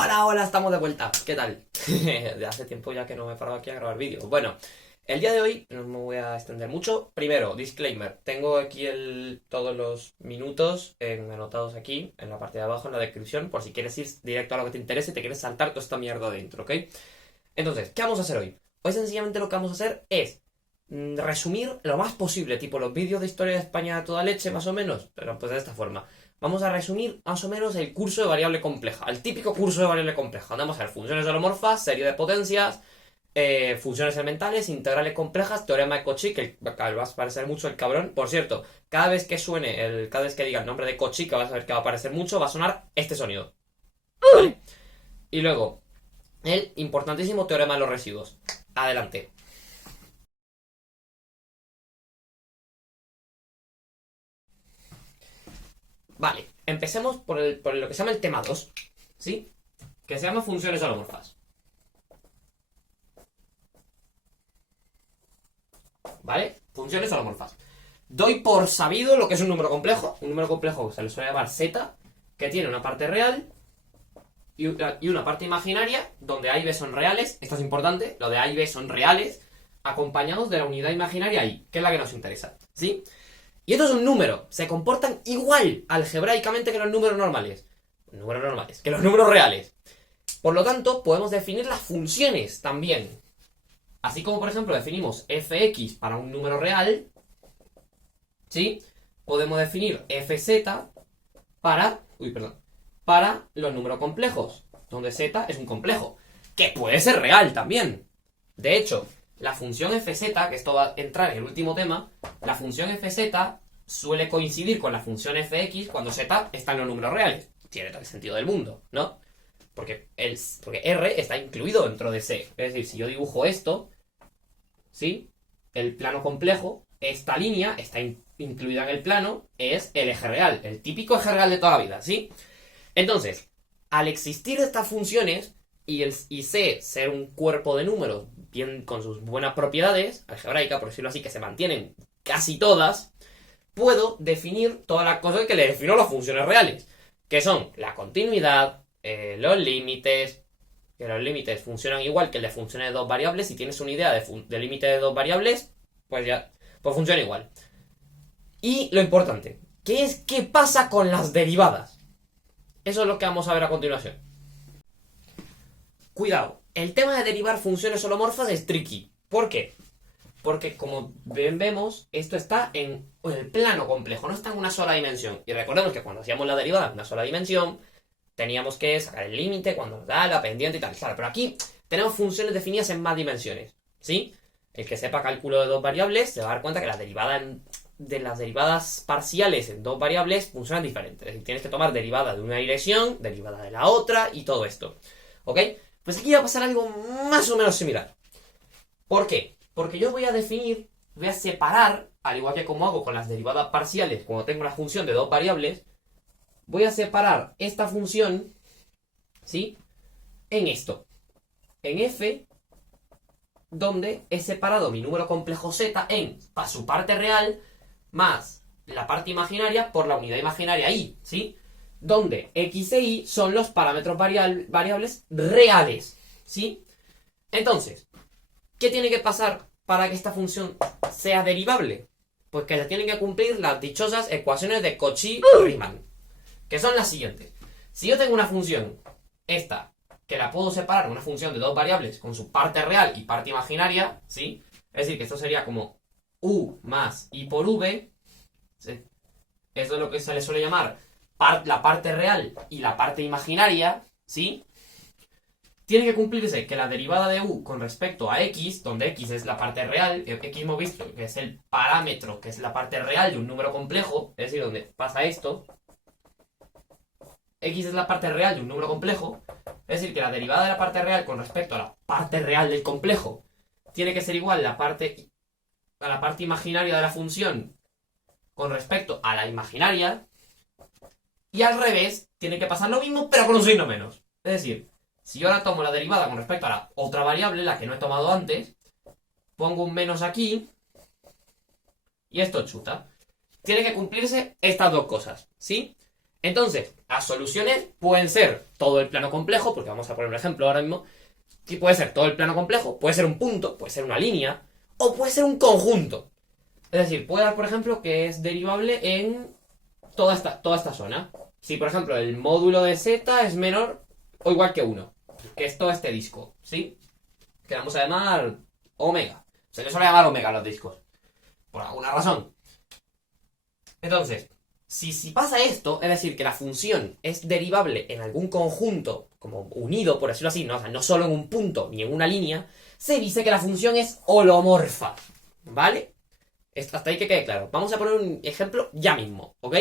Hola, hola, estamos de vuelta. ¿Qué tal? De hace tiempo ya que no me he parado aquí a grabar vídeos. Bueno, el día de hoy no me voy a extender mucho. Primero, disclaimer. Tengo aquí todos los minutos anotados aquí, en la parte de abajo, en la descripción, por si quieres ir directo a lo que te interese y te quieres saltar toda esta mierda dentro, ¿ok? Entonces, ¿qué vamos a hacer hoy? Hoy sencillamente lo que vamos a hacer es resumir lo más posible, tipo los vídeos de historia de España a toda leche, más o menos, pero pues de esta forma. Vamos a resumir más o menos el curso de variable compleja, el típico curso de variable compleja, donde vamos a ver funciones holomorfas, serie de potencias, funciones elementales, integrales complejas, teorema de Cauchy, que va a aparecer mucho el cabrón. Por cierto, cada vez que suene, cada vez que diga el nombre de Cauchy, que vas a ver que va a aparecer mucho, va a sonar este sonido. ¿Vale? Y luego, el importantísimo teorema de los residuos. Adelante. Vale, empecemos por lo que se llama el tema 2, ¿sí? Que se llama funciones holomorfas. ¿Vale? Funciones holomorfas. Doy por sabido lo que es un número complejo. Un número complejo se le suele llamar z, que tiene una parte real y una parte imaginaria, donde A y B son reales. Esto es importante, lo de A y B son reales, acompañados de la unidad imaginaria I, que es la que nos interesa, ¿sí? Y esto es un número, se comportan igual algebraicamente que los números normales. Que los números reales. Por lo tanto, podemos definir las funciones también. Así como, por ejemplo, definimos fx para un número real, ¿sí? Podemos definir fz para los números complejos, donde z es un complejo, que puede ser real también. De hecho, la función fz, que esto va a entrar en el último tema, la función fz suele coincidir con la función fx cuando z está en los números reales. Tiene todo el sentido del mundo, ¿no? Porque R está incluido dentro de C. Es decir, si yo dibujo esto, ¿sí? El plano complejo, esta línea está incluida en el plano, es el eje real, el típico eje real de toda la vida, ¿sí? Entonces, al existir estas funciones y C ser un cuerpo de números bien con sus buenas propiedades, algebraicas, por decirlo así, que se mantienen casi todas, puedo definir todas las cosas que le defino a las funciones reales, que son la continuidad, los límites, que los límites funcionan igual que el de funciones de dos variables. Si tienes una idea de límite de dos variables, pues ya, pues funciona igual. Y lo importante, que es qué pasa con las derivadas. Eso es lo que vamos a ver a continuación. Cuidado, el tema de derivar funciones holomorfas es tricky. ¿Por qué? Porque como bien vemos, esto está en el plano complejo, no está en una sola dimensión. Y recordemos que cuando hacíamos la derivada en una sola dimensión, teníamos que sacar el límite cuando nos da la pendiente y tal. Claro, pero aquí tenemos funciones definidas en más dimensiones, ¿sí? El que sepa cálculo de dos variables se va a dar cuenta que las derivadas parciales en dos variables funcionan diferentes. Es decir, tienes que tomar derivada de una dirección, derivada de la otra y todo esto. ¿Ok? Pues aquí va a pasar algo más o menos similar. ¿Por qué? Porque yo voy a separar, al igual que como hago con las derivadas parciales, cuando tengo la función de dos variables, voy a separar esta función, ¿sí? En esto. En f, donde he separado mi número complejo z en su parte real más la parte imaginaria por la unidad imaginaria y, ¿sí? Donde x e y son los parámetros variables reales, ¿sí? Entonces, ¿qué tiene que pasar para que esta función sea derivable? Pues que se tienen que cumplir las dichosas ecuaciones de Cauchy-Riemann, que son las siguientes. Si yo tengo una función, esta, que la puedo separar en una función de dos variables con su parte real y parte imaginaria, ¿sí? Es decir, que esto sería como u más i por v, ¿sí? Esto es lo que se le suele llamar la parte real y la parte imaginaria, ¿sí? Tiene que cumplirse que la derivada de u con respecto a x, donde x es la parte real, que x hemos visto que es el parámetro, que es la parte real de un número complejo, es decir, donde pasa esto, x es la parte real de un número complejo, es decir, que la derivada de la parte real con respecto a la parte real del complejo tiene que ser igual a la parte imaginaria de la función con respecto a la imaginaria, y al revés, tiene que pasar lo mismo, pero con un signo menos. Es decir, si yo ahora tomo la derivada con respecto a la otra variable, la que no he tomado antes, pongo un menos aquí, y esto chuta. Tiene que cumplirse estas dos cosas, ¿sí? Entonces, las soluciones pueden ser todo el plano complejo, porque vamos a poner un ejemplo ahora mismo, que puede ser todo el plano complejo, puede ser un punto, puede ser una línea, o puede ser un conjunto. Es decir, puede dar, por ejemplo, que es derivable en toda esta zona. Si, por ejemplo, el módulo de z es menor o igual que 1, que es todo este disco, ¿sí? Que vamos a llamar omega. Se le suele llamar omega a los discos, por alguna razón. Entonces, si pasa esto, es decir, que la función es derivable en algún conjunto, como unido, por decirlo así, ¿no? O sea, no solo en un punto ni en una línea, se dice que la función es holomorfa, ¿vale? Hasta ahí que quede claro. Vamos a poner un ejemplo ya mismo, ¿ok?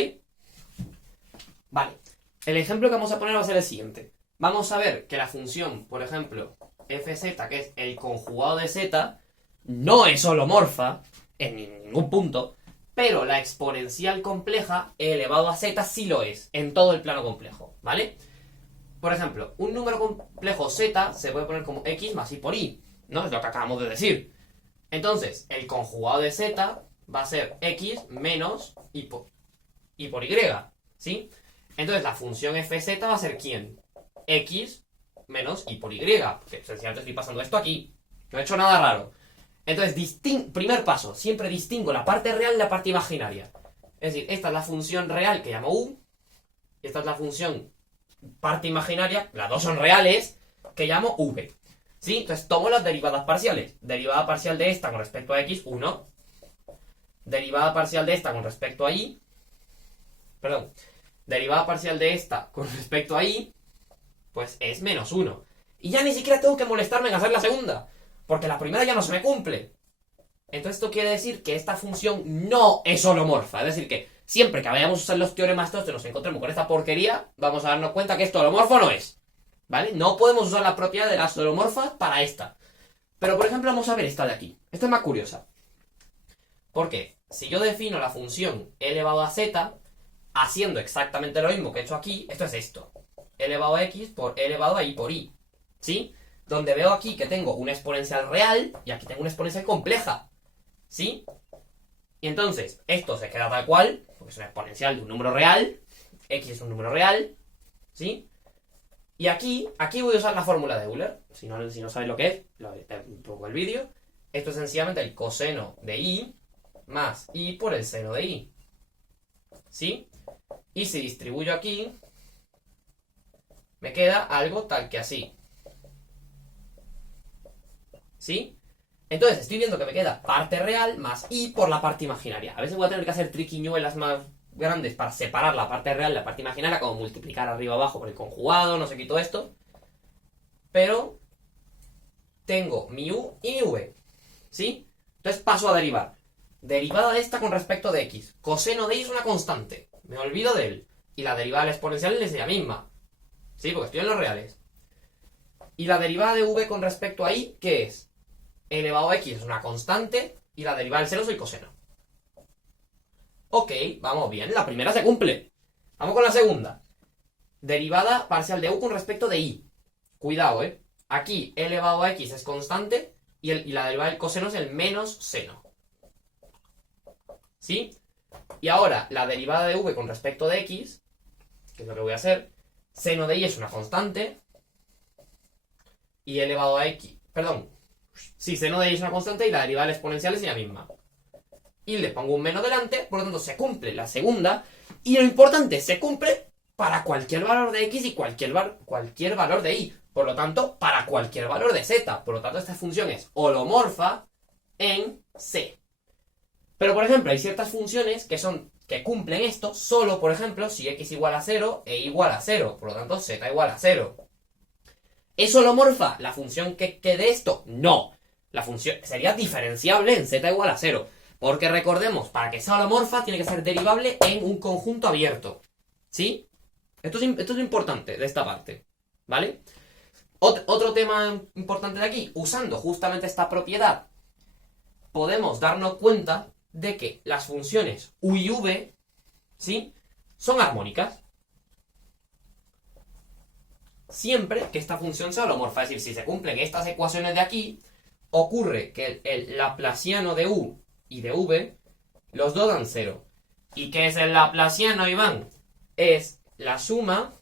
Vale. El ejemplo que vamos a poner va a ser el siguiente. Vamos a ver que la función, por ejemplo, fz, que es el conjugado de z, no es holomorfa en ningún punto, pero la exponencial compleja elevado a z sí lo es, en todo el plano complejo, ¿vale? Por ejemplo, un número complejo z se puede poner como x más y por y, ¿no? Es lo que acabamos de decir. Entonces, el conjugado de z va a ser x menos y por y, ¿sí? Entonces, la función fz va a ser ¿quién? X menos y por y, porque sencillamente estoy pasando esto aquí. No he hecho nada raro. Entonces, primer paso, siempre distingo la parte real de la parte imaginaria. Es decir, esta es la función real que llamo u, y esta es la función parte imaginaria, las dos son reales, que llamo v. ¿Sí? Entonces tomo las derivadas parciales. Derivada parcial de esta con respecto a x, 1. Derivada parcial de esta con respecto a y. Perdón. Derivada parcial de esta con respecto a y, pues es menos 1. Y ya ni siquiera tengo que molestarme en hacer la segunda, porque la primera ya no se me cumple. Entonces esto quiere decir que esta función no es holomorfa. Es decir, que siempre que vayamos a usar los teoremas estos y nos encontremos con esta porquería, vamos a darnos cuenta que esto holomorfo no es. ¿Vale? No podemos usar la propiedad de las holomorfas para esta. Pero, por ejemplo, vamos a ver esta de aquí. Esta es más curiosa. Porque si yo defino la función e elevado a z, haciendo exactamente lo mismo que he hecho aquí, esto es esto. E elevado a x por e elevado a y por y. ¿Sí? Donde veo aquí que tengo una exponencial real y aquí tengo una exponencial compleja. ¿Sí? Y entonces, esto se queda tal cual, porque es una exponencial de un número real. X es un número real. ¿Sí? Y aquí voy a usar la fórmula de Euler. Si no sabéis lo que es, un poco el vídeo. Esto es sencillamente el coseno de y más y por el seno de y. ¿Sí? Y si distribuyo aquí, me queda algo tal que así. ¿Sí? Entonces estoy viendo que me queda parte real más y por la parte imaginaria. A veces voy a tener que hacer triquiñuelas más grandes para separar la parte real de la parte imaginaria, como multiplicar arriba abajo por el conjugado, no sé qué, todo esto. Pero tengo mi u y mi v. ¿Sí? Entonces paso a derivar. Derivada de esta con respecto de x. Coseno de y es una constante. Me olvido de él. Y la derivada de la exponencial es la misma. ¿Sí? Porque estoy en los reales. Y la derivada de v con respecto a y, ¿qué es? E elevado a x es una constante y la derivada del seno es el coseno. Ok, vamos bien. La primera se cumple. Vamos con la segunda. Derivada parcial de u con respecto de y. Cuidado, Aquí e elevado a x es constante y la derivada del coseno es el menos seno. ¿Sí? Y ahora, la derivada de v con respecto de x, que es lo que voy a hacer, seno de y es una constante y e elevado a x, perdón, sí, seno de y es una constante y la derivada del exponencial es la misma. Y le pongo un menos delante, por lo tanto se cumple la segunda. Y lo importante, se cumple para cualquier valor de x y cualquier valor de y. Por lo tanto, para cualquier valor de z. Por lo tanto, esta función es holomorfa en C. Pero, por ejemplo, hay ciertas funciones que cumplen esto solo, por ejemplo, si x igual a 0 e igual a 0. Por lo tanto, z igual a 0. ¿Es holomorfa la función que dé esto? No. La función sería diferenciable en z igual a 0. Porque recordemos, para que sea holomorfa tiene que ser derivable en un conjunto abierto. ¿Sí? Esto es lo importante de esta parte. ¿Vale? Otro tema importante de aquí. Usando justamente esta propiedad, podemos darnos cuenta de que las funciones u y v, ¿sí?, son armónicas. Siempre que esta función sea holomorfa. Es decir, si se cumplen estas ecuaciones de aquí, ocurre que el laplaciano de u y de v, los dos dan 0. ¿Y qué es el laplaciano, Iván? Es la suma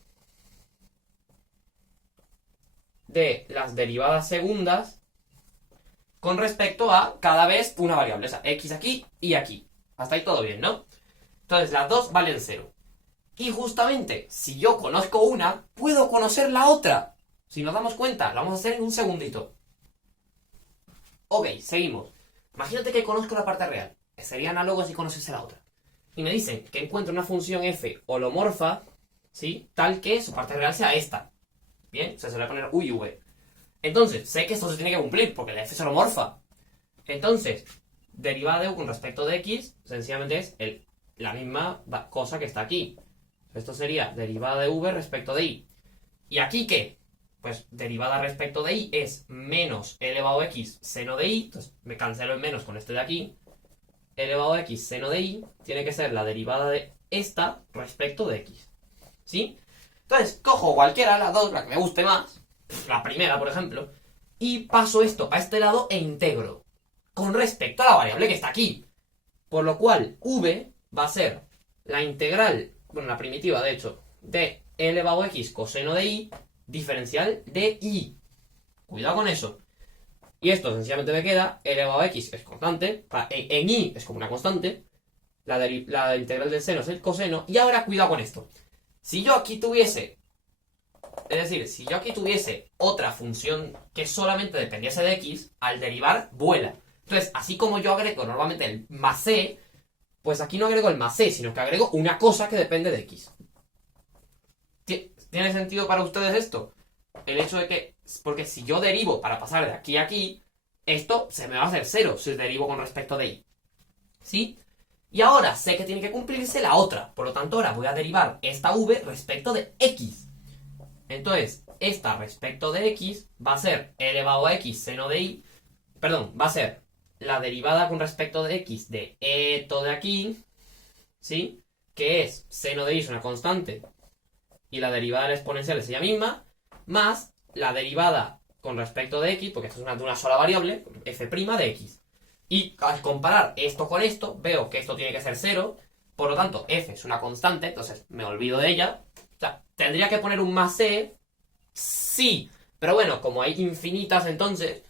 de las derivadas segundas con respecto a cada vez una variable. O sea, x aquí y aquí. Hasta ahí todo bien, ¿no? Entonces las dos valen 0. Y justamente, si yo conozco una, puedo conocer la otra. Si nos damos cuenta, lo vamos a hacer en un segundito. Ok, seguimos. Imagínate que conozco la parte real. Sería análogo si conociese la otra. Y me dicen que encuentro una función f holomorfa, ¿sí? Tal que su parte real sea esta. Bien, o sea, se le va a poner u y v. Entonces, sé que esto se tiene que cumplir, porque la f es holomorfa. Entonces, derivada de u con respecto de x, sencillamente es la misma cosa que está aquí. Esto sería derivada de v respecto de i. ¿Y aquí qué? Pues derivada respecto de i es menos e elevado a x seno de i. Entonces me cancelo el menos con este de aquí. E elevado a x seno de i tiene que ser la derivada de esta respecto de x. ¿Sí? Entonces cojo cualquiera, la dos, la que me guste más, la primera por ejemplo, y paso esto a este lado e integro con respecto a la variable que está aquí. Por lo cual v va a ser la integral, bueno, la primitiva de hecho, de e elevado a x coseno de i diferencial de i. Cuidado con eso. Y esto sencillamente me queda e elevado a x es constante, en i es como una constante, la integral del seno es el coseno, y ahora cuidado con esto. Si yo aquí tuviese, es decir, si yo aquí tuviese otra función que solamente dependiese de x, al derivar vuela. Entonces, así como yo agrego normalmente el más c, pues aquí no agrego el más c, sino que agrego una cosa que depende de x. ¿Tiene sentido para ustedes esto? El hecho de que, porque si yo derivo para pasar de aquí a aquí, esto se me va a hacer 0 si derivo con respecto de y. ¿Sí? Y ahora sé que tiene que cumplirse la otra. Por lo tanto, ahora voy a derivar esta v respecto de x. Entonces, esta respecto de x va a ser e elevado a x seno de i. Perdón, va a ser la derivada con respecto de x de esto de aquí. ¿Sí? Que es seno de i es una constante. Y la derivada del exponencial es ella misma, más la derivada con respecto de x, porque esto es de una sola variable, f' de x. Y al comparar esto con esto, veo que esto tiene que ser 0, por lo tanto, f es una constante, entonces me olvido de ella. O sea, tendría que poner un más c, sí, pero bueno, como hay infinitas entonces,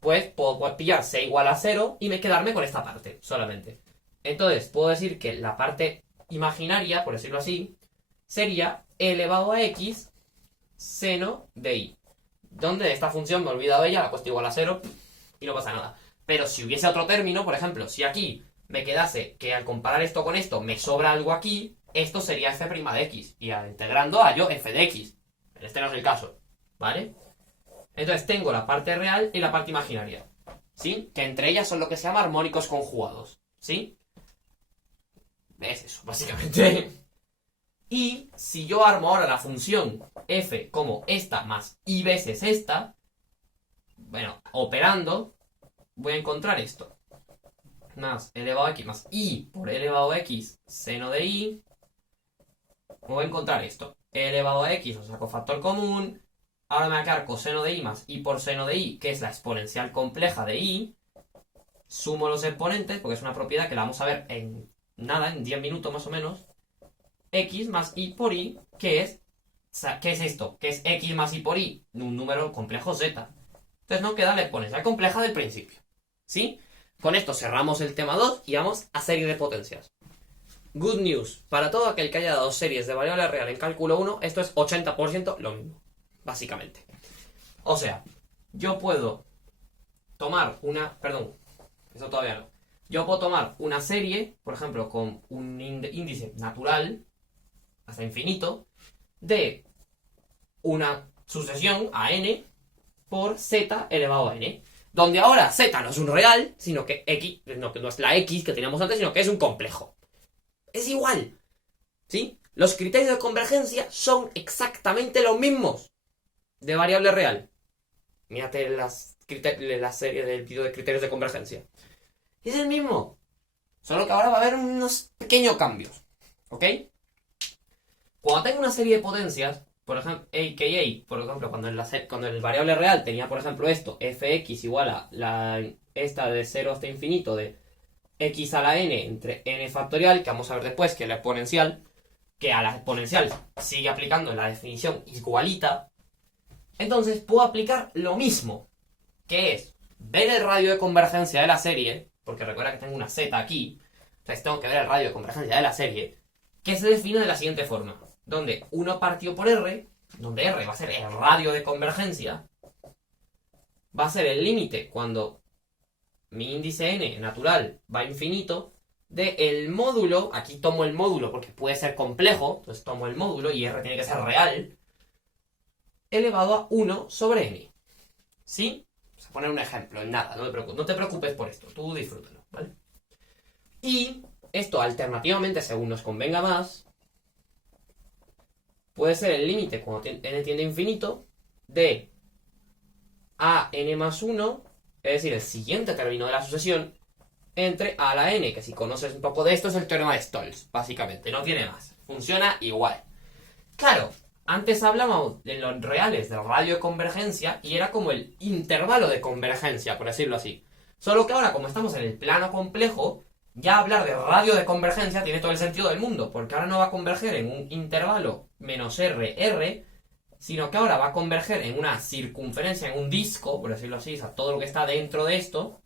pues puedo pillar c igual a 0 y me quedarme con esta parte solamente. Entonces, puedo decir que la parte imaginaria, por decirlo así, sería e elevado a x seno de i. Donde esta función me he olvidado de ella, la he puesto igual a 0 y no pasa nada. Pero si hubiese otro término, por ejemplo, si aquí me quedase que al comparar esto con esto me sobra algo aquí, esto sería f' de x. Y integrando hallo f de x. Este no es el caso, ¿vale? Entonces tengo la parte real y la parte imaginaria, ¿sí? Que entre ellas son lo que se llama armónicos conjugados, ¿sí? Es eso, básicamente. Y si yo armo ahora la función f como esta más i veces esta, bueno, operando, voy a encontrar esto. Más e elevado a x más i por e elevado a x seno de i. Voy a encontrar esto. E elevado a x, o saco factor común. Ahora me va a quedar coseno de i más i por seno de i, que es la exponencial compleja de i. Sumo los exponentes, porque es una propiedad que la vamos a ver en nada, en 10 minutos más o menos. X más i por i, que es, ¿qué es esto? Que es x más i por i, un número complejo z. Entonces nos queda la exponencial compleja del principio, ¿sí? Con esto cerramos el tema 2 y vamos a serie de potencias. Good news, para todo aquel que haya dado series de variable real en cálculo 1, esto es 80% lo mismo, básicamente. O sea, yo puedo tomar eso todavía no. Yo puedo tomar una serie, por ejemplo, con un índice natural, hasta infinito, de una sucesión a n por z elevado a n. Donde ahora z no es un real, sino que x, no es la x que teníamos antes, sino que es un complejo. Es igual, ¿sí? Los criterios de convergencia son exactamente los mismos de variable real. Mírate la serie del vídeo de criterios de convergencia. Es el mismo. Solo que ahora va a haber unos pequeños cambios. ¿Ok? Cuando tengo una serie de potencias, por ejemplo, a.k.a., por ejemplo, cuando el variable real tenía, por ejemplo, esto, fx igual a esta de 0 hasta infinito de x a la n entre n factorial, que vamos a ver después, que es la exponencial, que a la exponencial sigue aplicando la definición igualita, entonces puedo aplicar lo mismo, que es ver el radio de convergencia de la serie, porque recuerda que tengo una z aquí, entonces tengo que ver el radio de convergencia de la serie, que se define de la siguiente forma, donde 1 partido por r, donde r va a ser el radio de convergencia, va a ser el límite cuando mi índice n natural va a infinito, de el módulo, aquí tomo el módulo porque puede ser complejo, entonces tomo el módulo y r tiene que ser real, elevado a 1 sobre n. ¿Sí? Vamos a poner un ejemplo, en nada, no te preocupes por esto, tú disfrútalo, ¿vale? Y esto alternativamente, según nos convenga más, puede ser el límite cuando n tiende a infinito de a n más 1, es decir, el siguiente término de la sucesión, entre a a la n, que si conoces un poco de esto es el teorema de Stolz, básicamente, no tiene más, funciona igual. Claro, antes hablábamos de los reales del radio de convergencia y era como el intervalo de convergencia, por decirlo así. Solo que ahora, como estamos en el plano complejo, ya hablar de radio de convergencia tiene todo el sentido del mundo, porque ahora no va a converger en un intervalo menos r, sino que ahora va a converger en una circunferencia, en un disco, por decirlo así, o sea, todo lo que está dentro de esto,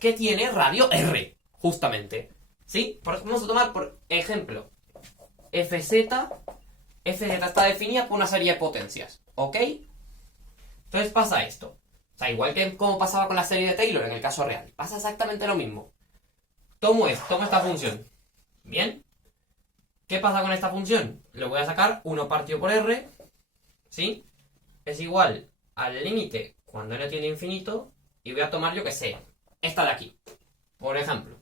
que tiene radio r, justamente. ¿Sí? Vamos a tomar por ejemplo FZ está definida por una serie de potencias, ¿ok? Entonces pasa esto. O sea, igual que como pasaba con la serie de Taylor en el caso real. Pasa exactamente lo mismo. Tomo esta función. ¿Bien? ¿Qué pasa con esta función? Lo voy a sacar 1 partido por r, ¿sí? Es igual al límite cuando n tiende a infinito y voy a tomar, yo que sé, esta de aquí. Por ejemplo,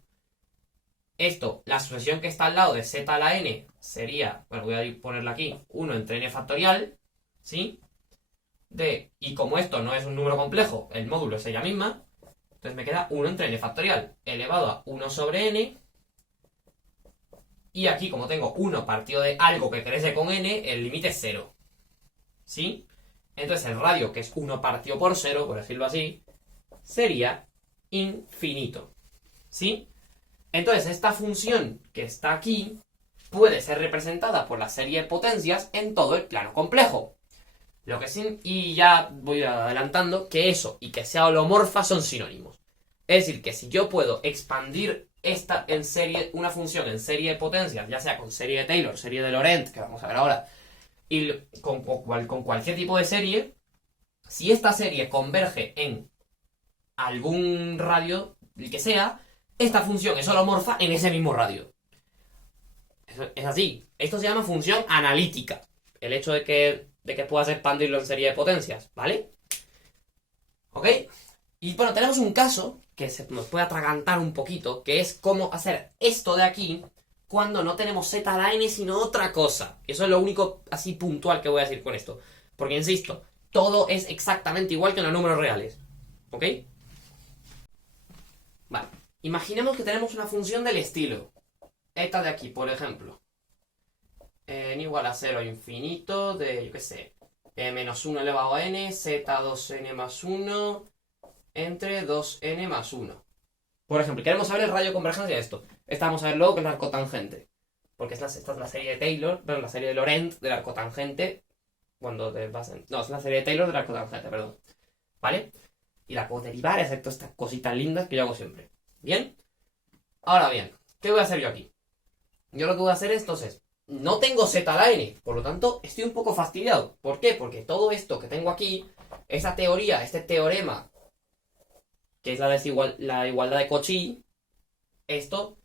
esto, la sucesión que está al lado de z a la n sería, bueno, voy a ponerla aquí, 1 entre n factorial, ¿sí? Y como esto no es un número complejo, el módulo es ella misma, entonces me queda 1 entre n factorial elevado a 1 sobre n. Y aquí, como tengo 1 partido de algo que crece con n, el límite es 0. ¿Sí? Entonces el radio, que es 1 partido por 0, por decirlo así, sería infinito. ¿Sí? Entonces esta función que está aquí puede ser representada por la serie de potencias en todo el plano complejo. Lo que sí, y ya voy adelantando, que eso y que sea holomorfa son sinónimos. Es decir, que si yo puedo expandir esta en serie, una función en serie de potencias, ya sea con serie de Taylor, serie de Laurent, que vamos a ver ahora, y con cualquier tipo de serie, si esta serie converge en algún radio, el que sea, esta función es holomorfa en ese mismo radio. Es así. Esto se llama función analítica. El hecho de que puedas expandirlo en serie de potencias, ¿vale? ¿Ok? Y bueno, tenemos un caso que se nos puede atragantar un poquito, que es cómo hacer esto de aquí cuando no tenemos z a la n, sino otra cosa. Eso es lo único así puntual que voy a decir con esto. Porque, insisto, todo es exactamente igual que en los números reales. ¿Ok? Vale. Imaginemos que tenemos una función del estilo. Esta de aquí, por ejemplo. N igual a 0 infinito de, yo qué sé, menos 1 elevado a n, z2n más 1 entre 2n más 1. Por ejemplo, queremos saber el radio de convergencia de esto. Esta vamos a ver luego que es la arcotangente. Porque esta es la serie de Taylor, perdón, la serie de Laurent del arcotangente. Cuando te pasen. No, es la serie de Taylor del arcotangente, perdón. ¿Vale? Y la puedo derivar, excepto estas cositas lindas que yo hago siempre. ¿Bien? Ahora bien, ¿qué voy a hacer yo aquí? Yo lo que voy a hacer entonces, no tengo z a la n, por lo tanto estoy un poco fastidiado. ¿Por qué? Porque todo esto que tengo aquí, esa teoría, este teorema, que es la igualdad de Cauchy, esto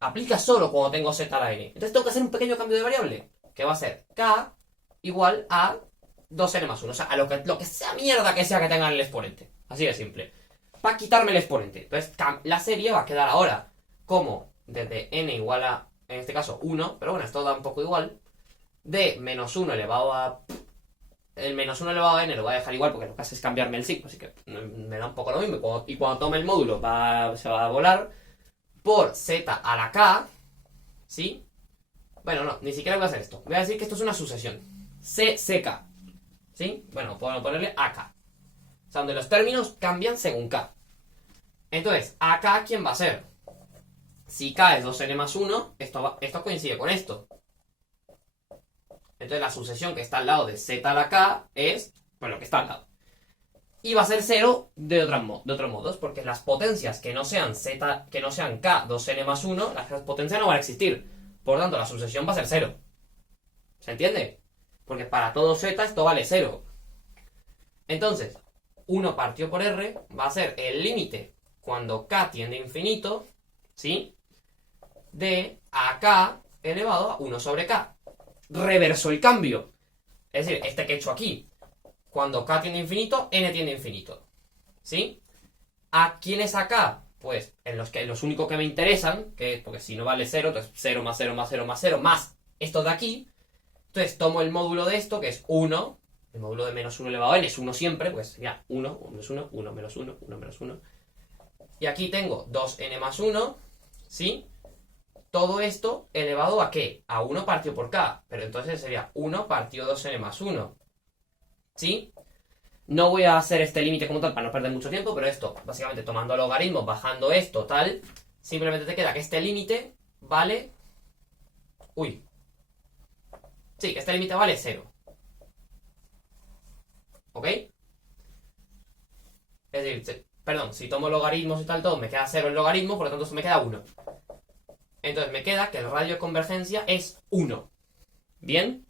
aplica solo cuando tengo z a la n. Entonces tengo que hacer un pequeño cambio de variable, que va a ser k igual a 2n más 1. O sea, a lo que sea mierda que sea que tenga el exponente. Así de simple. Para quitarme el exponente. Entonces la serie va a quedar ahora como desde n igual a, en este caso, 1, pero bueno, esto da un poco igual, de menos 1 elevado a... El menos 1 elevado a n lo voy a dejar igual porque lo que hace es cambiarme el signo, así que me da un poco lo mismo. Y cuando tome el módulo se va a volar por z a la k, ¿sí? Bueno, no, ni siquiera voy a hacer esto. Voy a decir que esto es una sucesión. CK, ¿sí? Bueno, puedo ponerle AK. O sea, donde los términos cambian según k. Entonces, AK, ¿quién va a ser? Si k es 2n más 1, esto coincide con esto. Entonces la sucesión que está al lado de z a la k es pues lo que está al lado. Y va a ser 0 de otros modos, porque las potencias que no sean z, que no sean k 2n más 1, las potencias no van a existir. Por tanto, la sucesión va a ser 0. ¿Se entiende? Porque para todo z esto vale 0. Entonces, 1 partido por r va a ser el límite cuando k tiende a infinito, ¿sí? De a k elevado a 1 sobre k. Reverso el cambio. Es decir, este que he hecho aquí. Cuando k tiende a infinito, n tiende a infinito. ¿Sí? ¿A quién es acá? Pues en los únicos que me interesan, porque si no vale 0, entonces 0 más 0 más 0 más 0 más esto de aquí. Entonces tomo el módulo de esto, que es 1. El módulo de menos 1 elevado a n es 1 siempre, pues sería 1, 1 menos 1, 1 menos 1, 1 menos 1. Y aquí tengo 2n más 1, ¿sí? Todo esto elevado ¿a qué? A 1 partido por k. Pero entonces sería 1 partido 2n más 1. ¿Sí? No voy a hacer este límite como tal para no perder mucho tiempo, pero esto, básicamente tomando logaritmos, bajando esto, tal, simplemente te queda que este límite vale... Uy. Sí, este límite vale 0. ¿Ok? Es decir, perdón, si tomo logaritmos y tal, todo, me queda 0 el logaritmo, por lo tanto se me queda 1. Entonces me queda que el radio de convergencia es 1. ¿Bien?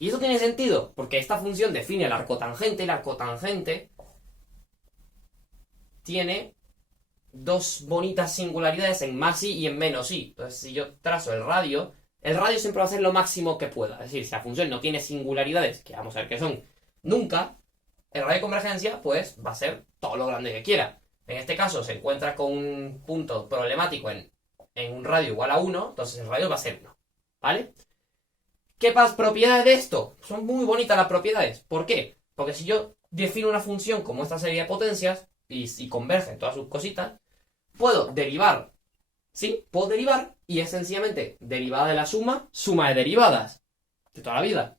Y eso tiene sentido, porque esta función define el arcotangente, y el arcotangente tiene dos bonitas singularidades en más i y en menos i. Entonces, si yo trazo el radio siempre va a ser lo máximo que pueda. Es decir, si la función no tiene singularidades, que vamos a ver que son nunca, el radio de convergencia, pues, va a ser todo lo grande que quiera. En este caso, se encuentra con un punto problemático en un radio igual a 1, entonces el radio va a ser 1. ¿Vale? ¿Qué propiedades de esto? Son muy bonitas las propiedades. ¿Por qué? Porque si yo defino una función como esta serie de potencias y convergen todas sus cositas, puedo derivar. ¿Sí? Puedo derivar y es sencillamente derivada de la suma de derivadas. De toda la vida.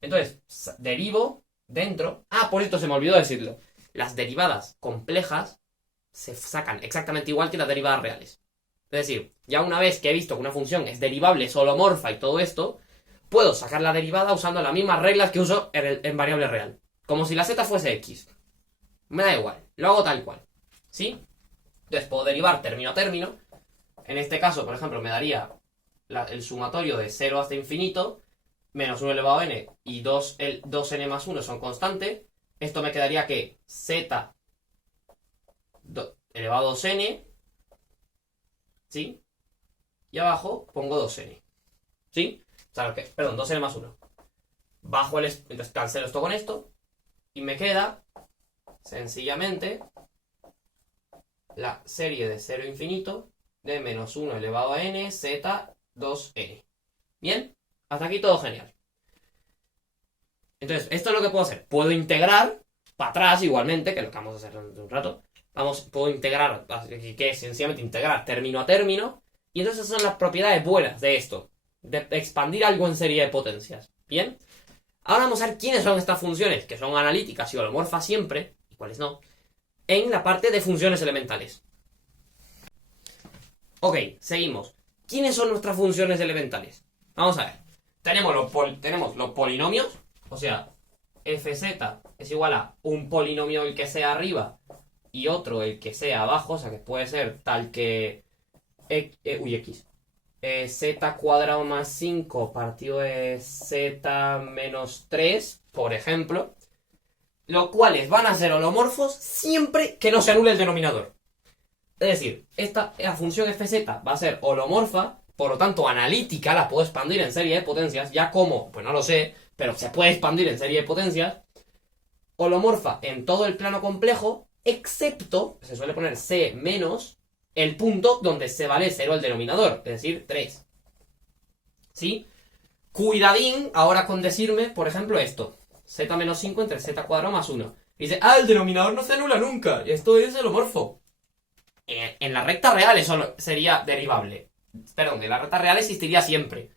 Entonces, derivo dentro... Ah, por esto se me olvidó decirlo. Las derivadas complejas se sacan exactamente igual que las derivadas reales. Es decir, ya una vez que he visto que una función es derivable, solomorfa y todo esto, puedo sacar la derivada usando las mismas reglas que uso en variable real. Como si la z fuese x. Me da igual, lo hago tal cual. ¿Sí? Entonces puedo derivar término a término. En este caso, por ejemplo, me daría el sumatorio de 0 hasta infinito, menos 1 elevado a n y 2n más 1 son constantes. Esto me quedaría que z elevado a 2n, ¿sí? Y abajo pongo 2n, ¿sí? O sea, perdón, 2n más 1. Bajo entonces cancelo esto con esto. Y me queda, sencillamente, la serie de 0 a infinito de menos 1 elevado a n, z, 2n. ¿Bien? Hasta aquí todo genial. Entonces, esto es lo que puedo hacer. Puedo integrar para atrás igualmente, que es lo que vamos a hacer dentro de un rato. Puedo integrar, que es sencillamente integrar término a término. Y entonces esas son las propiedades buenas de esto. De expandir algo en serie de potencias. ¿Bien? Ahora vamos a ver quiénes son estas funciones, que son analíticas y holomorfas siempre, y cuáles no, en la parte de funciones elementales. Ok, seguimos. ¿Quiénes son nuestras funciones elementales? Vamos a ver. Tenemos los polinomios, o sea, fz es igual a un polinomio el que sea arriba y otro el que sea abajo, o sea que puede ser tal que... x. Z cuadrado más 5 partido de z menos 3, por ejemplo, los cuales van a ser holomorfos siempre que no se anule el denominador. Es decir, la función fz va a ser holomorfa, por lo tanto analítica, la puedo expandir en serie de potencias, ya como, pues no lo sé, pero se puede expandir en serie de potencias, holomorfa en todo el plano complejo, excepto, se suele poner c menos, el punto donde se vale 0 el denominador, es decir, 3. ¿Sí? Cuidadín ahora con decirme, por ejemplo, esto. Z menos 5 entre z cuadrado más 1. Dice, el denominador no se anula nunca. Esto es holomorfo. En la recta real eso sería derivable. Perdón, en la recta real existiría siempre.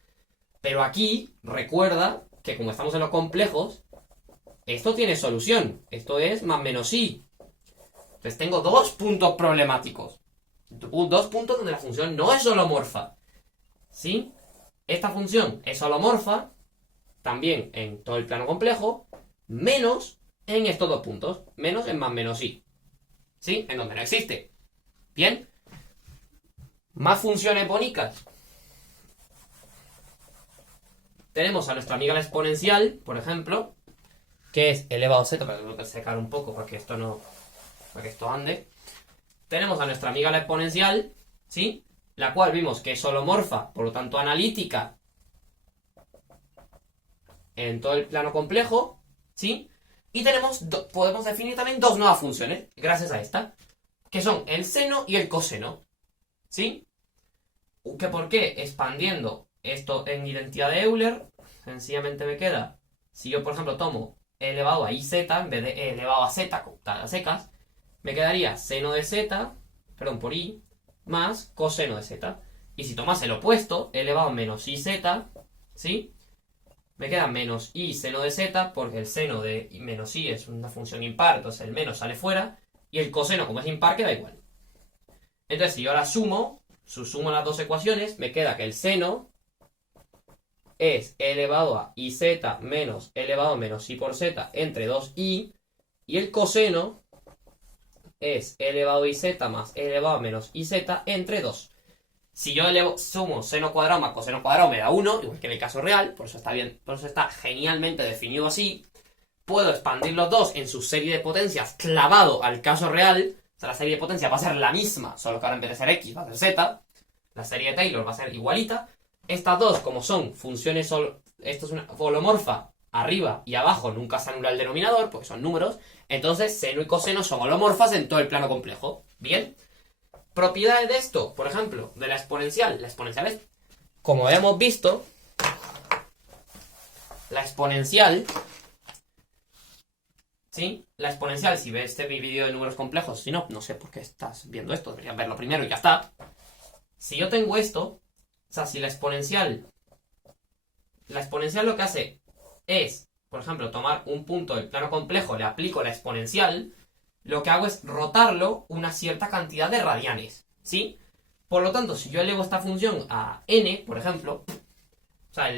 Pero aquí, recuerda que como estamos en los complejos, esto tiene solución. Esto es más menos i. Entonces tengo dos puntos problemáticos. Dos puntos donde la función no es holomorfa. ¿Sí? Esta función es holomorfa también en todo el plano complejo, menos en estos dos puntos, menos en más menos i. ¿Sí? En donde no existe. Bien. Más funciones bónicas. Tenemos a nuestra amiga la exponencial, por ejemplo, que es elevado a z, pero tengo que secar un poco para que esto no, para que esto ande. Tenemos a nuestra amiga la exponencial, ¿sí? La cual vimos que es holomorfa, por lo tanto analítica en todo el plano complejo, ¿sí? Y podemos definir también dos nuevas funciones, gracias a esta, que son el seno y el coseno, ¿sí? ¿Que por qué? Expandiendo esto en identidad de Euler, sencillamente me queda, si yo por ejemplo tomo e elevado a iz en vez de e elevado a z, con tablas secas, me quedaría seno de z, perdón, por i, más coseno de z. Y si tomas el opuesto, e elevado a menos iz, ¿sí? Me queda menos i seno de z, porque el seno de menos i es una función impar, entonces el menos sale fuera, y el coseno, como es impar, queda igual. Entonces, si yo ahora sumo las dos ecuaciones, me queda que el seno es e elevado a iz menos e elevado a menos i por z entre 2i, y el coseno es e elevado a iz más e elevado a menos iz entre 2. Si yo sumo seno cuadrado más coseno cuadrado me da 1, igual que en el caso real, por eso está bien, por eso está genialmente definido así. Puedo expandir los dos en su serie de potencias clavado al caso real. O sea, la serie de potencias va a ser la misma, solo que ahora en vez de ser x va a ser z. La serie de Taylor va a ser igualita. Estas dos, como son funciones, esto es una holomorfa, arriba y abajo nunca se anula el denominador, porque son números. Entonces, seno y coseno son holomorfas en todo el plano complejo. ¿Bien? Propiedades de esto, por ejemplo, de la exponencial. La exponencial es, como hemos visto, la exponencial, ¿sí? La exponencial, si ves este vídeo de números complejos, si no, no sé por qué estás viendo esto, deberías verlo primero y ya está. Si yo tengo esto, o sea, si la exponencial lo que hace es, por ejemplo, tomar un punto del plano complejo, le aplico la exponencial, lo que hago es rotarlo una cierta cantidad de radianes, ¿sí? Por lo tanto, si yo elevo esta función a n, por ejemplo, o sea,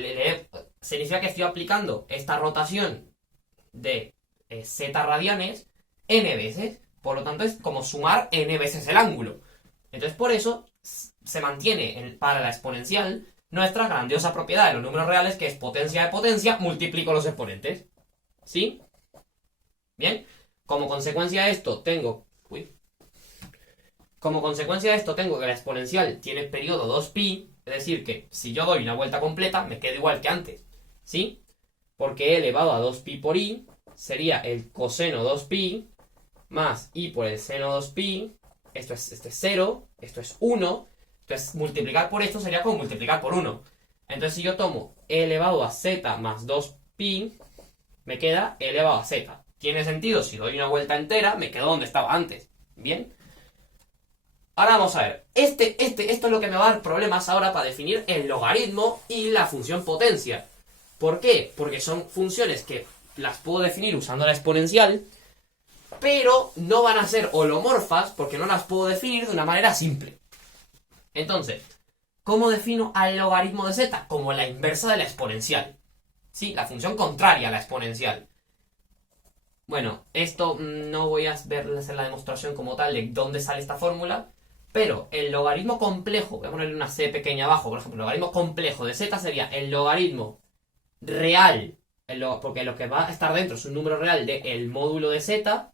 significa que estoy aplicando esta rotación de z radianes n veces, por lo tanto es como sumar n veces el ángulo. Entonces, por eso se mantiene para la exponencial nuestra grandiosa propiedad de los números reales, que es potencia de potencia, multiplico los exponentes, ¿sí? Bien. Como consecuencia de esto tengo que la exponencial tiene periodo 2pi, es decir, que si yo doy una vuelta completa me quedo igual que antes, ¿sí? Porque e elevado a 2pi por i sería el coseno 2pi más i por el seno 2pi, esto es 0, esto es 1, entonces multiplicar por esto sería como multiplicar por 1. Entonces si yo tomo e elevado a z más 2pi, me queda e elevado a z. Tiene sentido, si doy una vuelta entera, me quedo donde estaba antes. ¿Bien? Ahora vamos a ver. Esto es lo que me va a dar problemas ahora para definir el logaritmo y la función potencia. ¿Por qué? Porque son funciones que las puedo definir usando la exponencial, pero no van a ser holomorfas porque no las puedo definir de una manera simple. Entonces, ¿cómo defino al logaritmo de z? Como la inversa de la exponencial. ¿Sí? La función contraria a la exponencial. Bueno, esto no voy a hacer la demostración como tal de dónde sale esta fórmula, pero el logaritmo complejo, voy a ponerle una c pequeña abajo, por ejemplo, el logaritmo complejo de z sería el logaritmo real, porque lo que va a estar dentro es un número real del módulo de z,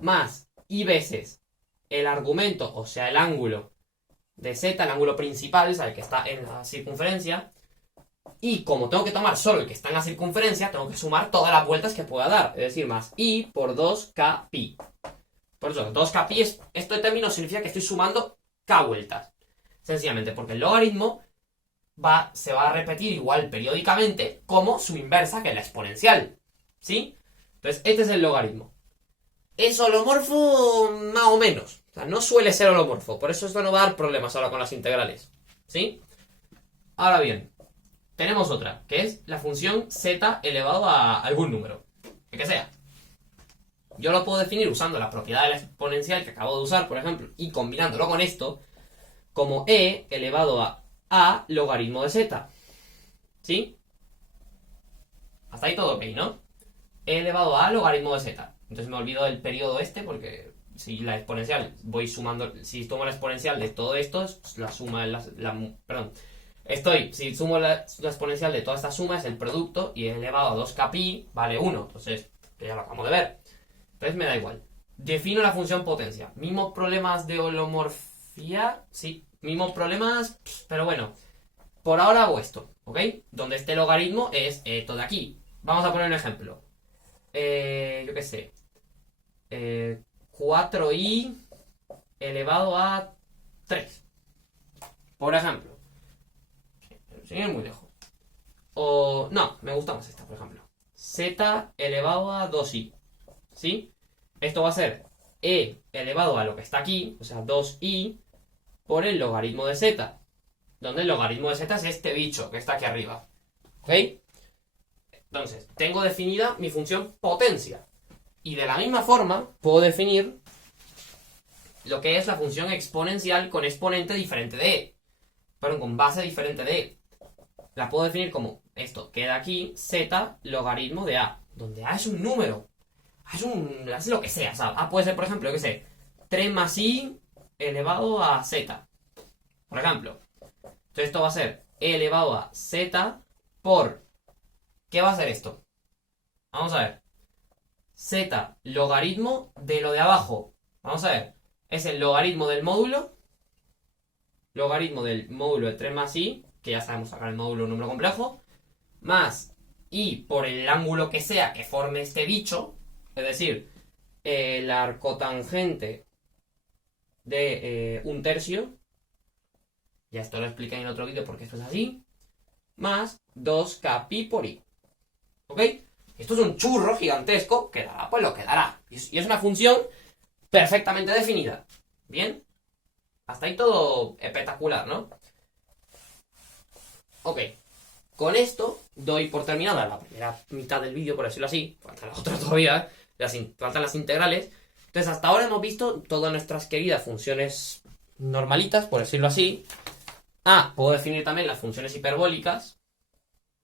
más i veces el argumento, o sea, el ángulo de z, el ángulo principal, o sea, el que está en la circunferencia. Y como tengo que tomar solo el que está en la circunferencia, tengo que sumar todas las vueltas que pueda dar. Es decir, más i por 2k pi. Por eso, 2k pi este término significa que estoy sumando k vueltas. Sencillamente porque el logaritmo se va a repetir igual periódicamente como su inversa, que es la exponencial. ¿Sí? Entonces, este es el logaritmo. ¿Es holomorfo? Más o menos. O sea, no suele ser holomorfo. Por eso esto no va a dar problemas ahora con las integrales. ¿Sí? Ahora bien, tenemos otra, que es la función z elevado a algún número, el que sea. Yo lo puedo definir usando la propiedad de la exponencial que acabo de usar, por ejemplo, y combinándolo con esto, como e elevado a logaritmo de z. ¿Sí? Hasta ahí todo ok, ¿no? E elevado a logaritmo de z. Entonces me olvido del periodo este porque si la exponencial voy sumando, si tomo la exponencial de todo esto, pues la suma, perdón. Si sumo la exponencial de toda esta suma es el producto y elevado a 2kpi vale 1. Entonces, ya lo acabamos de ver. Entonces me da igual. Defino la función potencia. Mismos problemas de holomorfía. Sí, mismos problemas, pero bueno. Por ahora hago esto, ¿ok? Donde este logaritmo es esto de aquí. Vamos a poner un ejemplo. Yo qué sé. 4i elevado a 3. Por ejemplo. Sin ir muy lejos. O no, me gusta más esta, por ejemplo. Z elevado a 2i. ¿Sí? Esto va a ser e elevado a lo que está aquí, o sea, 2i, por el logaritmo de z. Donde el logaritmo de z es este bicho que está aquí arriba. ¿Ok? Entonces, tengo definida mi función potencia. Y de la misma forma, puedo definir lo que es la función exponencial con exponente diferente de e. Perdón, con base diferente de e. La puedo definir como esto. Queda aquí z logaritmo de a. Donde a es un número. Es lo que sea. O sea, a puede ser, por ejemplo, yo qué sé, 3 más i elevado a z. Por ejemplo. Entonces esto va a ser e elevado a z por... ¿Qué va a ser esto? Vamos a ver. Z logaritmo de lo de abajo. Vamos a ver. Es el logaritmo del módulo. Logaritmo del módulo de 3 más i, que ya sabemos sacar el módulo número complejo. Más i por el ángulo que sea que forme este bicho. Es decir, el arcotangente de 1/3. Ya esto lo expliqué en otro vídeo porque esto es así. Más 2kpi por i. ¿Ok? Esto es un churro gigantesco que dará pues lo que dará. Y es una función perfectamente definida. ¿Bien? Hasta ahí todo espectacular, ¿no? Ok. Con esto doy por terminada la primera mitad del vídeo, por decirlo así. Falta la otra todavía, faltan las integrales. Entonces hasta ahora hemos visto todas nuestras queridas funciones normalitas, por decirlo así. Puedo definir también las funciones hiperbólicas,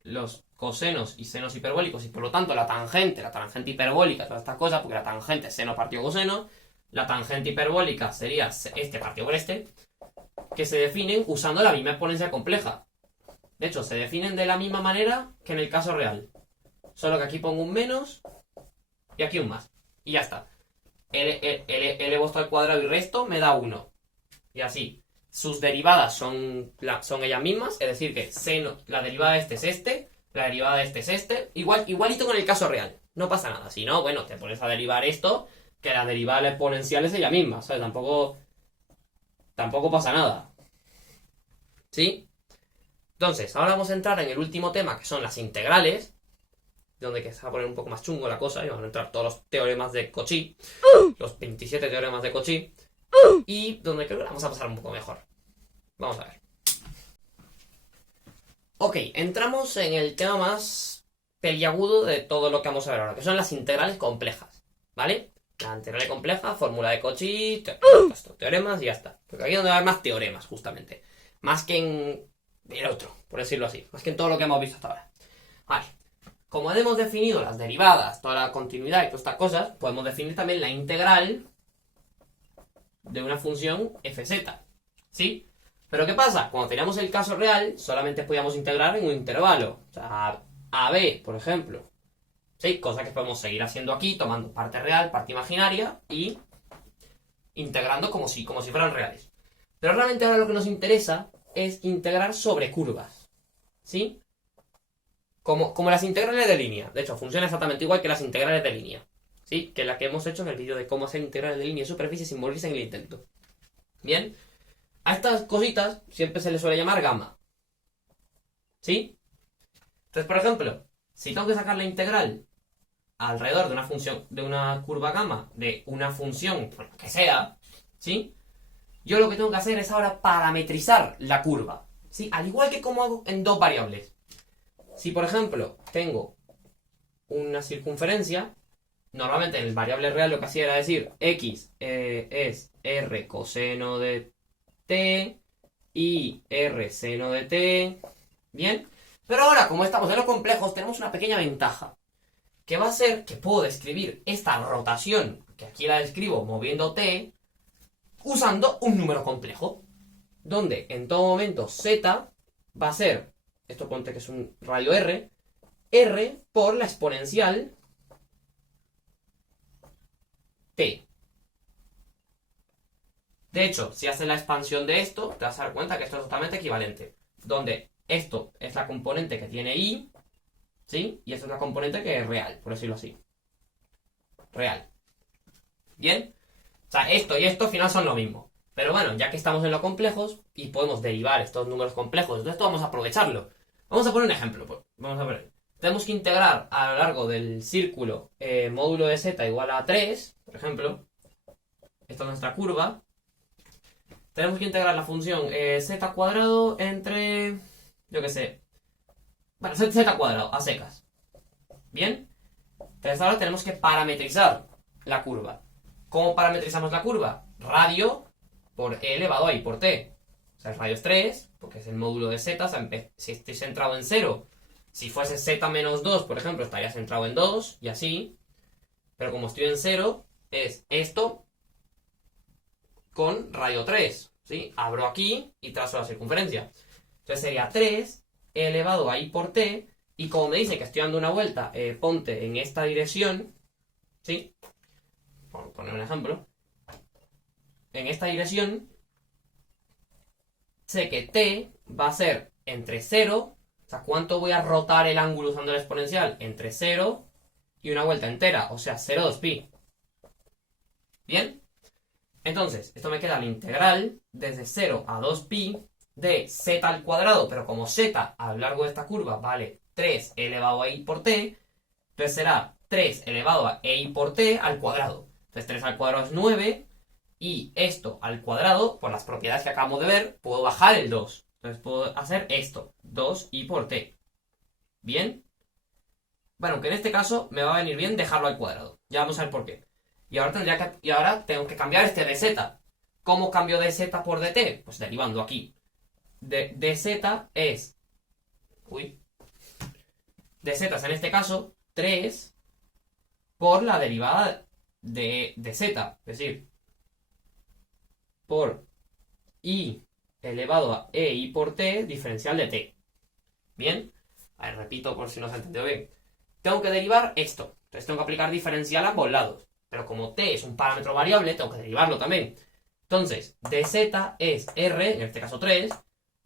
los cosenos y senos hiperbólicos, y por lo tanto la tangente hiperbólica, todas estas cosas, porque la tangente es seno partido coseno, la tangente hiperbólica sería este partido por este, que se definen usando la misma exponencia compleja. De hecho, se definen de la misma manera que en el caso real. Solo que aquí pongo un menos y aquí un más. Y ya está. Elevo esto al cuadrado y resto me da 1. Y así. Sus derivadas son ellas mismas. Es decir que seno, la derivada de este es este. La derivada de este es este. Igualito con el caso real. No pasa nada. Si no, bueno, te pones a derivar esto. Que la derivada de la exponencial es ella misma. ¿Sabes? Tampoco pasa nada. ¿Sí? Entonces, ahora vamos a entrar en el último tema, que son las integrales, donde que se va a poner un poco más chungo la cosa, y van a entrar todos los teoremas de Cauchy, los 27 teoremas de Cauchy, y donde creo que vamos a pasar un poco mejor. Vamos a ver. Ok, entramos en el tema más peliagudo de todo lo que vamos a ver ahora, que son las integrales complejas, ¿vale? La integral compleja, fórmula de Cauchy, teoremas y ya está. Porque aquí es donde va a haber más teoremas, justamente. Más que en el otro, por decirlo así. Más que en todo lo que hemos visto hasta ahora. Vale. Como hemos definido las derivadas, toda la continuidad y todas estas cosas, podemos definir también la integral de una función fz. ¿Sí? Pero ¿qué pasa? Cuando teníamos el caso real, solamente podíamos integrar en un intervalo. O sea, a b, por ejemplo. ¿Sí? Cosa que podemos seguir haciendo aquí, tomando parte real, parte imaginaria y integrando como si fueran reales. Pero realmente ahora lo que nos interesa es integrar sobre curvas. ¿Sí? Como las integrales de línea. De hecho, funciona exactamente igual que las integrales de línea. ¿Sí? Que la que hemos hecho en el vídeo de cómo hacer integrales de línea y superficie sin morirse en el intento. Bien. A estas cositas siempre se les suele llamar gamma. ¿Sí? Entonces, por ejemplo, si tengo que sacar la integral alrededor de una función, de una curva gamma, de una función, por lo que sea, ¿sí? Yo lo que tengo que hacer es ahora parametrizar la curva, ¿sí? Al igual que como hago en dos variables. Si, por ejemplo, tengo una circunferencia, normalmente en el variable real lo que hacía era decir x es r coseno de t y r seno de t. Bien. Pero ahora, como estamos en los complejos, tenemos una pequeña ventaja. Que va a ser que puedo describir esta rotación, que aquí la describo moviendo t, usando un número complejo. Donde en todo momento z va a ser, esto ponte que es un radio r por la exponencial t. De hecho, si haces la expansión de esto, te vas a dar cuenta que esto es totalmente equivalente. Donde esto es la componente que tiene i, ¿sí? Y esto es la componente que es real, por decirlo así. Real. ¿Bien? O sea, esto y esto al final son lo mismo. Pero bueno, ya que estamos en los complejos y podemos derivar estos números complejos, entonces esto vamos a aprovecharlo. Vamos a poner un ejemplo. Pues. Vamos a ver. Tenemos que integrar a lo largo del círculo módulo de z igual a 3, por ejemplo. Esta es nuestra curva. Tenemos que integrar la función z cuadrado entre, yo qué sé, bueno, z cuadrado, a secas. ¿Bien? Entonces ahora tenemos que parametrizar la curva. ¿Cómo parametrizamos la curva? Radio por e elevado a i por t. O sea, el radio es 3, porque es el módulo de z. O sea, si estoy centrado en 0, si fuese z menos 2, por ejemplo, estaría centrado en 2, y así. Pero como estoy en 0, es esto con radio 3, ¿sí? Abro aquí y trazo la circunferencia. Entonces sería 3 elevado a i por t, y como me dice que estoy dando una vuelta, ponte en esta dirección, ¿sí? Por poner un ejemplo. En esta dirección, sé que t va a ser entre 0, o sea, ¿cuánto voy a rotar el ángulo usando la exponencial? Entre 0 y una vuelta entera, o sea, 0,2pi. ¿Bien? Entonces, esto me queda la integral desde 0 a 2pi de z al cuadrado, pero como z a lo largo de esta curva vale 3 elevado a i por t, entonces será 3 elevado a i por t al cuadrado. Entonces 3 al cuadrado es 9, y esto al cuadrado, por las propiedades que acabamos de ver, puedo bajar el 2. Entonces puedo hacer esto, 2i por t. ¿Bien? Bueno, aunque en este caso me va a venir bien dejarlo al cuadrado. Ya vamos a ver por qué. Y ahora tengo que cambiar este dz. ¿Cómo cambio dz por dt? Pues derivando aquí. Dz es... dz es en este caso 3 por la derivada de z. Es decir, por i elevado a i por t diferencial de t. ¿Bien? A ver, repito por si no se ha entendido bien. Tengo que derivar esto. Entonces tengo que aplicar diferencial a ambos lados. Pero como t es un parámetro variable, tengo que derivarlo también. Entonces, dz es r, en este caso 3,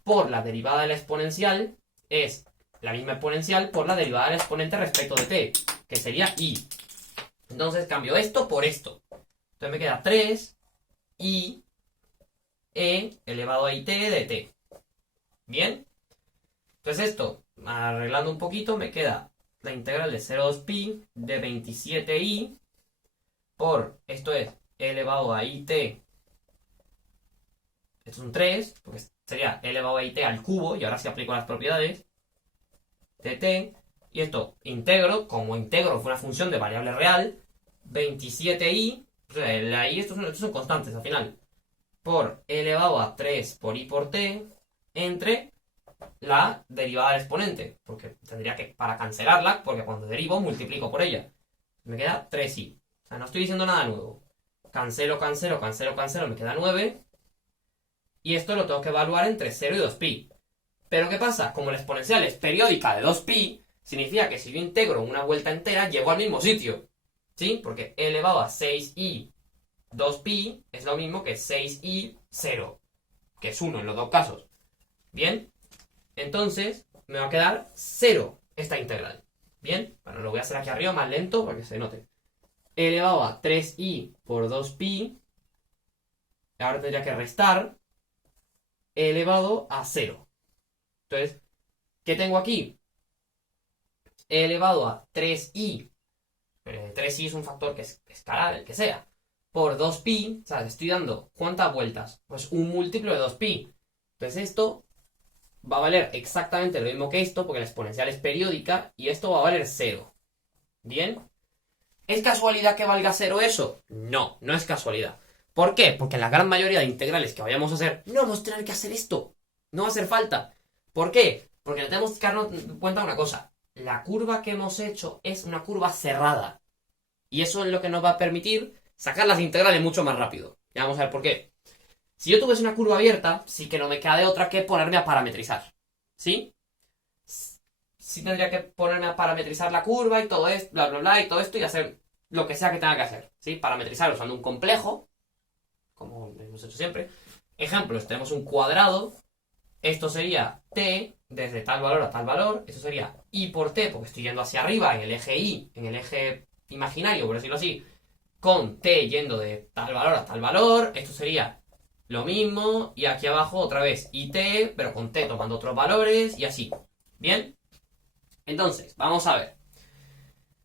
por la derivada de la exponencial, es la misma exponencial por la derivada del exponente respecto de t, que sería i. Entonces cambio esto por esto. Entonces me queda 3 i e elevado a it de t. ¿Bien? Entonces esto, arreglando un poquito, me queda la integral de 0,2pi de 27i por, esto es, e elevado a it. Esto es un 3, porque sería e elevado a it al cubo, y ahora sí aplico las propiedades de t. Y esto integro, como integro fue una función de variable real, 27i, o sea, la i, estos son constantes al final, por e elevado a 3 por i por t, entre la derivada del exponente, porque tendría que, para cancelarla, porque cuando derivo multiplico por ella. Me queda 3i. O sea, no estoy diciendo nada nuevo. Cancelo, me queda 9. Y esto lo tengo que evaluar entre 0 y 2pi. Pero ¿qué pasa? Como la exponencial es periódica de 2pi, significa que si yo integro una vuelta entera, llego al mismo sitio. ¿Sí? Porque e elevado a 6i 2pi es lo mismo que 6i 0, que es 1 en los dos casos. ¿Bien? Entonces, me va a quedar 0 esta integral. ¿Bien? Bueno, lo voy a hacer aquí arriba más lento para que se note. E elevado a 3i por 2pi. Ahora tendría que restar e elevado a 0. Entonces, ¿qué tengo aquí? E elevado a 3i. 3i es un factor que es escalar, el que sea. Por 2pi, o sea, estoy dando ¿cuántas vueltas? Pues un múltiplo de 2pi. Entonces esto va a valer exactamente lo mismo que esto, porque la exponencial es periódica, y esto va a valer 0. ¿Bien? ¿Es casualidad que valga 0 eso? No, no es casualidad. ¿Por qué? Porque en la gran mayoría de integrales que vayamos a hacer, no vamos a tener que hacer esto. No va a hacer falta. ¿Por qué? Porque tenemos que darnos cuenta de una cosa. La curva que hemos hecho es una curva cerrada. Y eso es lo que nos va a permitir sacar las integrales mucho más rápido. Ya vamos a ver por qué. Si yo tuviese una curva abierta, sí que no me queda de otra que ponerme a parametrizar. ¿Sí? Sí tendría que ponerme a parametrizar la curva y todo esto, bla, bla, bla, y todo esto y hacer lo que sea que tenga que hacer. ¿Sí? Parametrizar usando un complejo, como hemos hecho siempre. Ejemplos, tenemos un cuadrado. Esto sería t desde tal valor a tal valor. Esto sería i por t, porque estoy yendo hacia arriba en el eje y, en el eje imaginario, por decirlo así, con t yendo de tal valor a tal valor. Esto sería lo mismo. Y aquí abajo otra vez it, pero con t tomando otros valores y así. ¿Bien? Entonces, vamos a ver.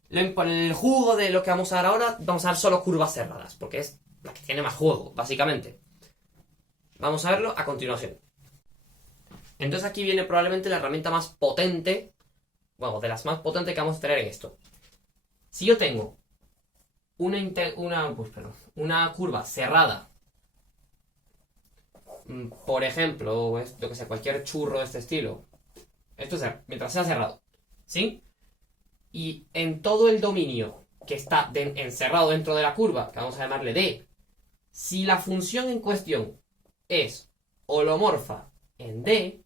El jugo de lo que vamos a dar ahora, vamos a dar solo curvas cerradas, porque es la que tiene más juego, básicamente. Vamos a verlo a continuación. Entonces aquí viene probablemente la herramienta más potente, bueno, de las más potentes que vamos a tener en esto. Si yo tengo una curva cerrada, por ejemplo, yo que sé, cualquier churro de este estilo, esto es mientras sea cerrado, ¿sí? Y en todo el dominio que está encerrado dentro de la curva, que vamos a llamarle D, si la función en cuestión es holomorfa en D,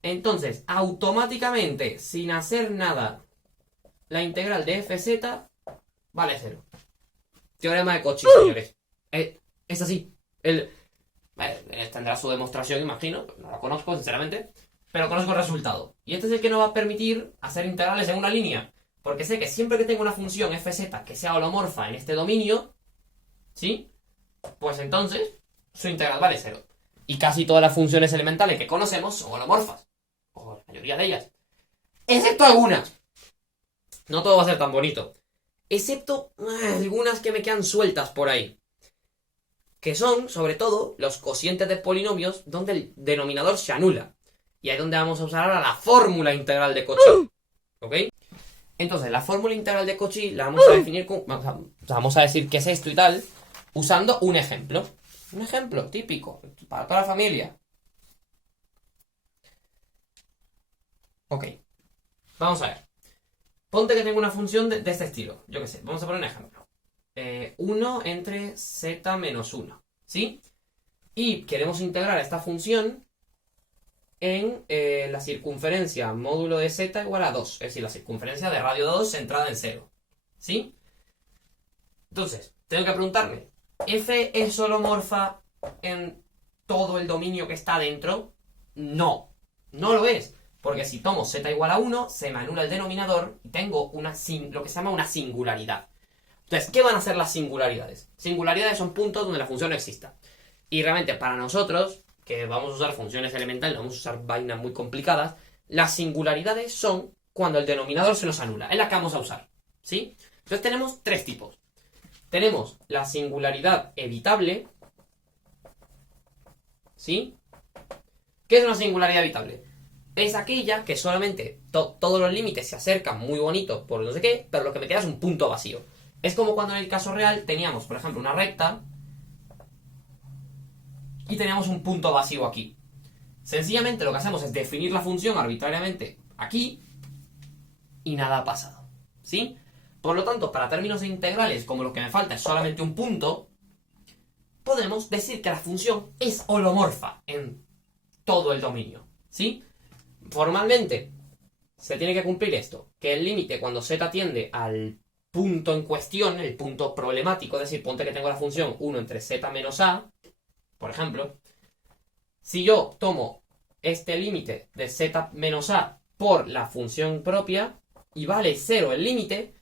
entonces automáticamente, sin hacer nada, la integral de fz vale 0. Teorema de Cauchy, señores. Es así. Tendrá su demostración, imagino. No la conozco, sinceramente. Pero conozco el resultado. Y este es el que nos va a permitir hacer integrales en una línea. Porque sé que siempre que tengo una función fz que sea holomorfa en este dominio, ¿sí? Pues entonces su integral vale 0. Y casi todas las funciones elementales que conocemos son holomorfas. O la mayoría de ellas. Excepto algunas. No todo va a ser tan bonito. Excepto algunas que me quedan sueltas por ahí. Que son, sobre todo, los cocientes de polinomios donde el denominador se anula. Y ahí es donde vamos a usar ahora la fórmula integral de Cauchy. ¿Ok? Entonces, la fórmula integral de Cauchy la vamos a definir con... Vamos a decir qué es esto y tal, usando un ejemplo. Un ejemplo típico para toda la familia. Ok. Vamos a ver. Ponte que tengo una función de este estilo. Yo qué sé, vamos a poner un ejemplo. 1 entre z menos 1. ¿Sí? Y queremos integrar esta función en la circunferencia módulo de z igual a 2. Es decir, la circunferencia de radio 2 centrada en 0. ¿Sí? Entonces, tengo que preguntarme, ¿f es holomorfa en todo el dominio que está dentro? No, no lo es. Porque si tomo z igual a 1, se me anula el denominador y tengo lo que se llama una singularidad. Entonces, ¿qué van a ser las singularidades? Singularidades son puntos donde la función no exista. Y realmente para nosotros, que vamos a usar funciones elementales, vamos a usar vainas muy complicadas, las singularidades son cuando el denominador se nos anula. Es la que vamos a usar. ¿Sí? Entonces tenemos tres tipos. Tenemos la singularidad evitable. ¿Sí? ¿Qué es una singularidad evitable? Es aquella que solamente todos los límites se acercan muy bonito por no sé qué, pero lo que me queda es un punto vacío. Es como cuando en el caso real teníamos, por ejemplo, una recta y teníamos un punto vacío aquí. Sencillamente lo que hacemos es definir la función arbitrariamente aquí y nada ha pasado. ¿Sí? Por lo tanto, para términos de integrales, como lo que me falta es solamente un punto, podemos decir que la función es holomorfa en todo el dominio. ¿Sí? Formalmente, se tiene que cumplir esto, que el límite cuando z tiende al punto en cuestión, el punto problemático, es decir, ponte que tengo la función 1 entre z menos a, por ejemplo, si yo tomo este límite de z menos a por la función propia y vale 0 el límite,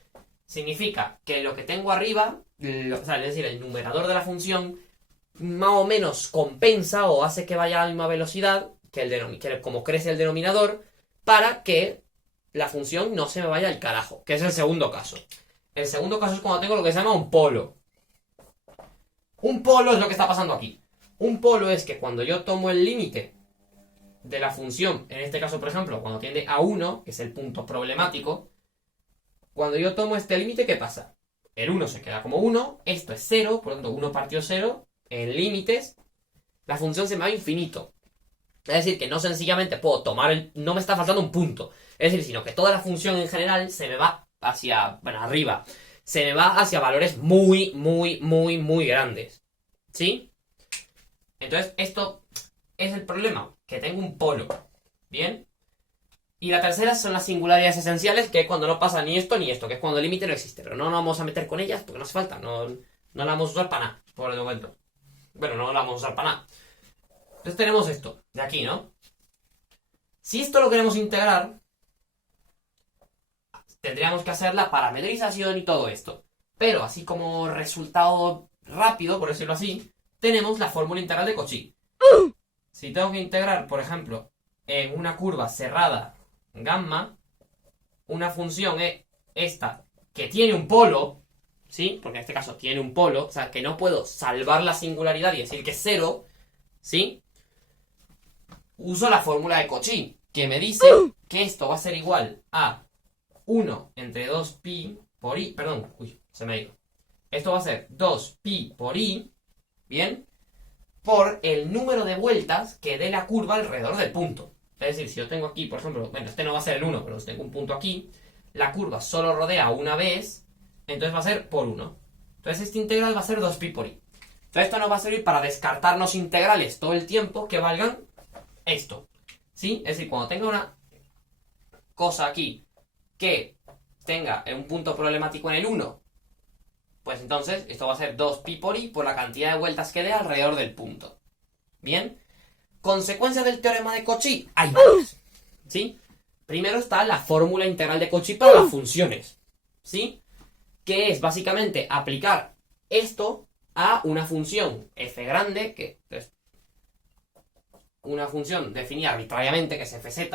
significa que lo que tengo arriba, es decir, el numerador de la función, más o menos compensa o hace que vaya a la misma velocidad que como crece el denominador, para que la función no se me vaya al carajo, que es el segundo caso. El segundo caso es cuando tengo lo que se llama un polo. Un polo es lo que está pasando aquí. Un polo es que cuando yo tomo el límite de la función, en este caso, por ejemplo, cuando tiende a 1, que es el punto problemático, cuando yo tomo este límite, ¿qué pasa? El 1 se queda como 1, esto es 0, por lo tanto 1 partido 0, en límites, la función se me va a infinito. Es decir, que no sencillamente puedo tomar no me está faltando un punto. Es decir, sino que toda la función en general se me va hacia, bueno, arriba. Se me va hacia valores muy, muy, muy, muy grandes. ¿Sí? Entonces, esto es el problema, que tengo un polo. ¿Bien? Y la tercera son las singularidades esenciales, que es cuando no pasa ni esto ni esto, que es cuando el límite no existe. Pero no nos vamos a meter con ellas porque no hace falta. No la vamos a usar para nada, por el momento. Bueno, no la vamos a usar para nada. Entonces tenemos esto, de aquí, ¿no? Si esto lo queremos integrar, tendríamos que hacer la parametrización y todo esto. Pero así como resultado rápido, por decirlo así, tenemos la fórmula integral de Cauchy. Si tengo que integrar, por ejemplo, en una curva cerrada gamma, una función es esta, que tiene un polo, ¿sí? Porque en este caso tiene un polo, o sea, que no puedo salvar la singularidad y decir que es cero, ¿sí? Uso la fórmula de Cauchy, que me dice que esto va a ser igual a 1 entre 2pi por i, perdón, uy, se me ha ido. Esto va a ser 2pi por i, ¿bien? Por el número de vueltas que dé la curva alrededor del punto. Es decir, si yo tengo aquí, por ejemplo, bueno, este no va a ser el 1, pero si tengo un punto aquí, la curva solo rodea una vez, entonces va a ser por 1. Entonces este integral va a ser 2pi por i. Entonces esto nos va a servir para descartarnos integrales todo el tiempo que valgan esto. ¿Sí? Es decir, cuando tenga una cosa aquí que tenga un punto problemático en el 1, pues entonces esto va a ser 2pi por i por la cantidad de vueltas que dé alrededor del punto. ¿Bien? Consecuencias del teorema de Cauchy. Hay varias. ¿Sí? Primero está la fórmula integral de Cauchy para las funciones. ¿Sí? Que es básicamente aplicar esto a una función f grande, que es una función definida arbitrariamente, que es fz,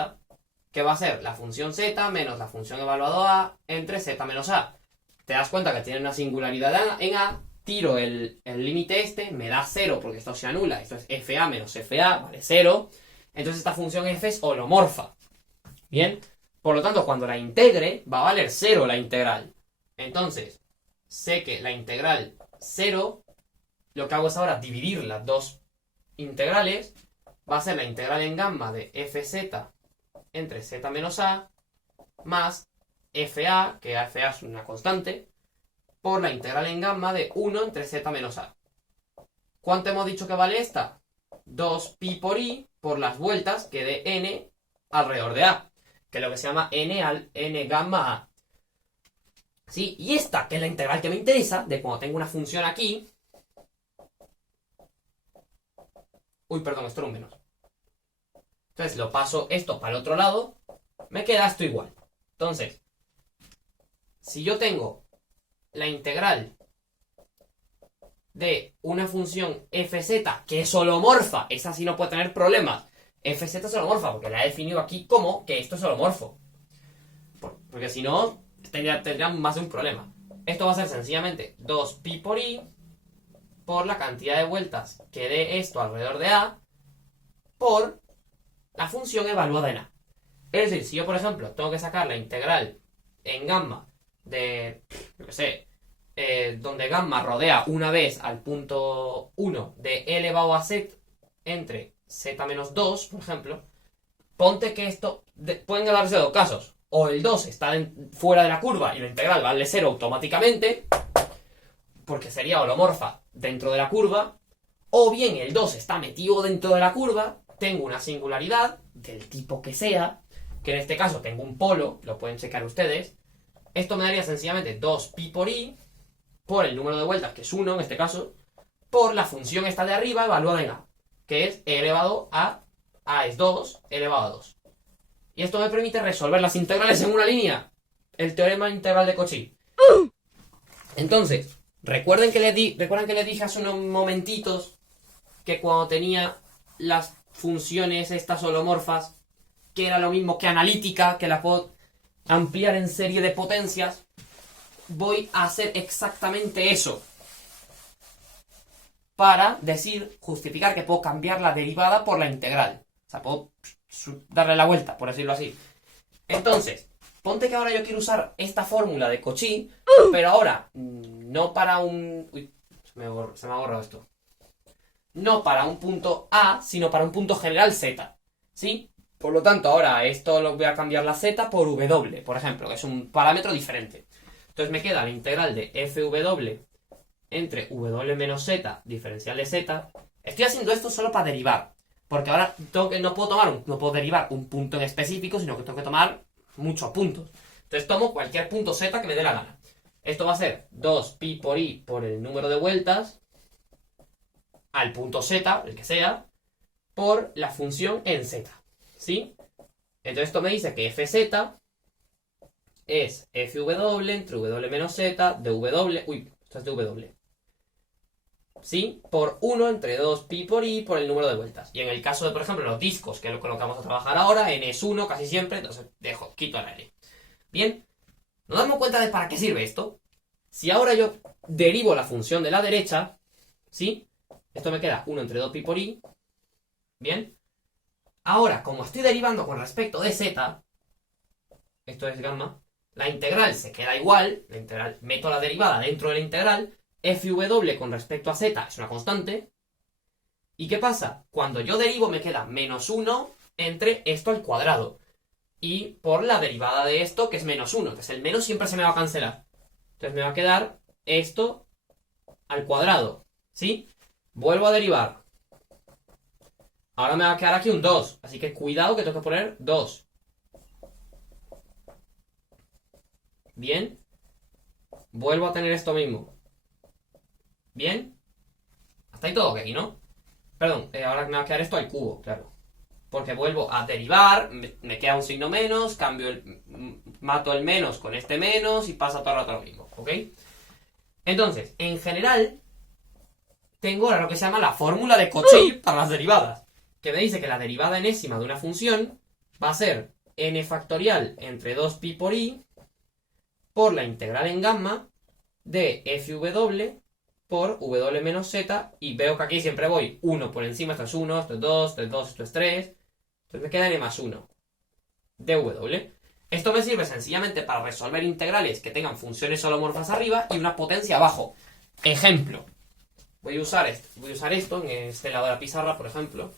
que va a ser la función z menos la función evaluado a entre z menos a. Te das cuenta que tiene una singularidad en a, tiro el límite este, me da 0 porque esto se anula, esto es fa menos fa, vale 0. Entonces esta función f es holomorfa. Bien, por lo tanto cuando la integre va a valer 0 la integral. Entonces, sé que la integral 0, lo que hago es ahora dividir las dos integrales, va a ser la integral en gamma de fz entre z menos a más fa, que fa es una constante, por la integral en gamma de 1 entre z menos a. ¿Cuánto hemos dicho que vale esta? 2pi por i por las vueltas que dé n alrededor de a, que es lo que se llama n gamma a. ¿Sí? Y esta, que es la integral que me interesa, de cuando tengo una función aquí. Uy, perdón, esto era un menos. Entonces lo paso esto para el otro lado, me queda esto igual. Entonces, si yo tengo la integral de una función fz que es holomorfa, esa sí no puede tener problemas. Fz es holomorfa porque la he definido aquí como que esto es holomorfo. Porque si no, tendría más de un problema. Esto va a ser sencillamente 2pi por i por la cantidad de vueltas que dé esto alrededor de a por la función evaluada en a. Es decir, si yo, por ejemplo, tengo que sacar la integral en gamma de, yo qué sé, donde gamma rodea una vez al punto 1 de e elevado a z entre z menos 2, por ejemplo, ponte que esto, pueden darse dos casos. O el 2 está fuera de la curva y la integral vale 0 automáticamente, porque sería holomorfa dentro de la curva, o bien el 2 está metido dentro de la curva, tengo una singularidad del tipo que sea, que en este caso tengo un polo, lo pueden checar ustedes. Esto me daría sencillamente 2pi por i por el número de vueltas, que es 1 en este caso, por la función esta de arriba evaluada en a, que es e elevado a es 2, elevado a 2. Y esto me permite resolver las integrales en una línea. El teorema integral de Cauchy. Entonces, recuerden que les dije hace unos momentitos que cuando tenía las funciones estas holomorfas, que era lo mismo que analítica, que la puedo ampliar en serie de potencias, voy a hacer exactamente eso. Para justificar que puedo cambiar la derivada por la integral. O sea, puedo darle la vuelta, por decirlo así. Entonces, ponte que ahora yo quiero usar esta fórmula de Cauchy, pero ahora no para un... Uy, se me ha borrado esto. No para un punto A, sino para un punto general Z. ¿Sí? Por lo tanto, ahora esto lo voy a cambiar la z por w, por ejemplo, que es un parámetro diferente. Entonces me queda la integral de fw entre w menos z, diferencial de z. Estoy haciendo esto solo para derivar, porque ahora no puedo derivar un punto en específico, sino que tengo que tomar muchos puntos. Entonces tomo cualquier punto z que me dé la gana. Esto va a ser 2pi por i por el número de vueltas al punto z, el que sea, por la función en z. ¿Sí? Entonces esto me dice que fz es fw entre w menos z de w... Uy, esto es de w. ¿Sí? Por 1 entre 2pi por i por el número de vueltas. Y en el caso de, por ejemplo, los discos, que es lo que vamos a trabajar ahora, n es 1 casi siempre, entonces quito la n. Bien, nos damos cuenta de para qué sirve esto. Si ahora yo derivo la función de la derecha, ¿sí? Esto me queda 1 entre 2pi por i. Bien. Ahora, como estoy derivando con respecto de z, esto es gamma, la integral se queda igual, la integral, meto la derivada dentro de la integral, fw con respecto a z es una constante. ¿Y qué pasa? Cuando yo derivo me queda menos 1 entre esto al cuadrado. Y por la derivada de esto, que es menos 1. Entonces el menos siempre se me va a cancelar. Entonces me va a quedar esto al cuadrado. ¿Sí? Vuelvo a derivar. Ahora me va a quedar aquí un 2. Así que cuidado que tengo que poner 2. Bien. Vuelvo a tener esto mismo. Bien. Hasta ahí todo ok, ¿no? Perdón, ahora me va a quedar esto al cubo, claro. Porque vuelvo a derivar, me queda un signo menos, mato el menos con este menos y pasa todo el rato lo mismo, ¿ok? Entonces, en general, tengo ahora lo que se llama la fórmula de Cauchy para las derivadas, que me dice que la derivada enésima de una función va a ser n factorial entre 2pi por i por la integral en gamma de fw por w menos z, y veo que aquí siempre voy 1 por encima, esto es 1, esto es 2, esto es 2, esto es 3, entonces me queda n más 1 dw. Esto me sirve sencillamente para resolver integrales que tengan funciones holomorfas arriba y una potencia abajo. Ejemplo, voy a usar esto en este lado de la pizarra, por ejemplo.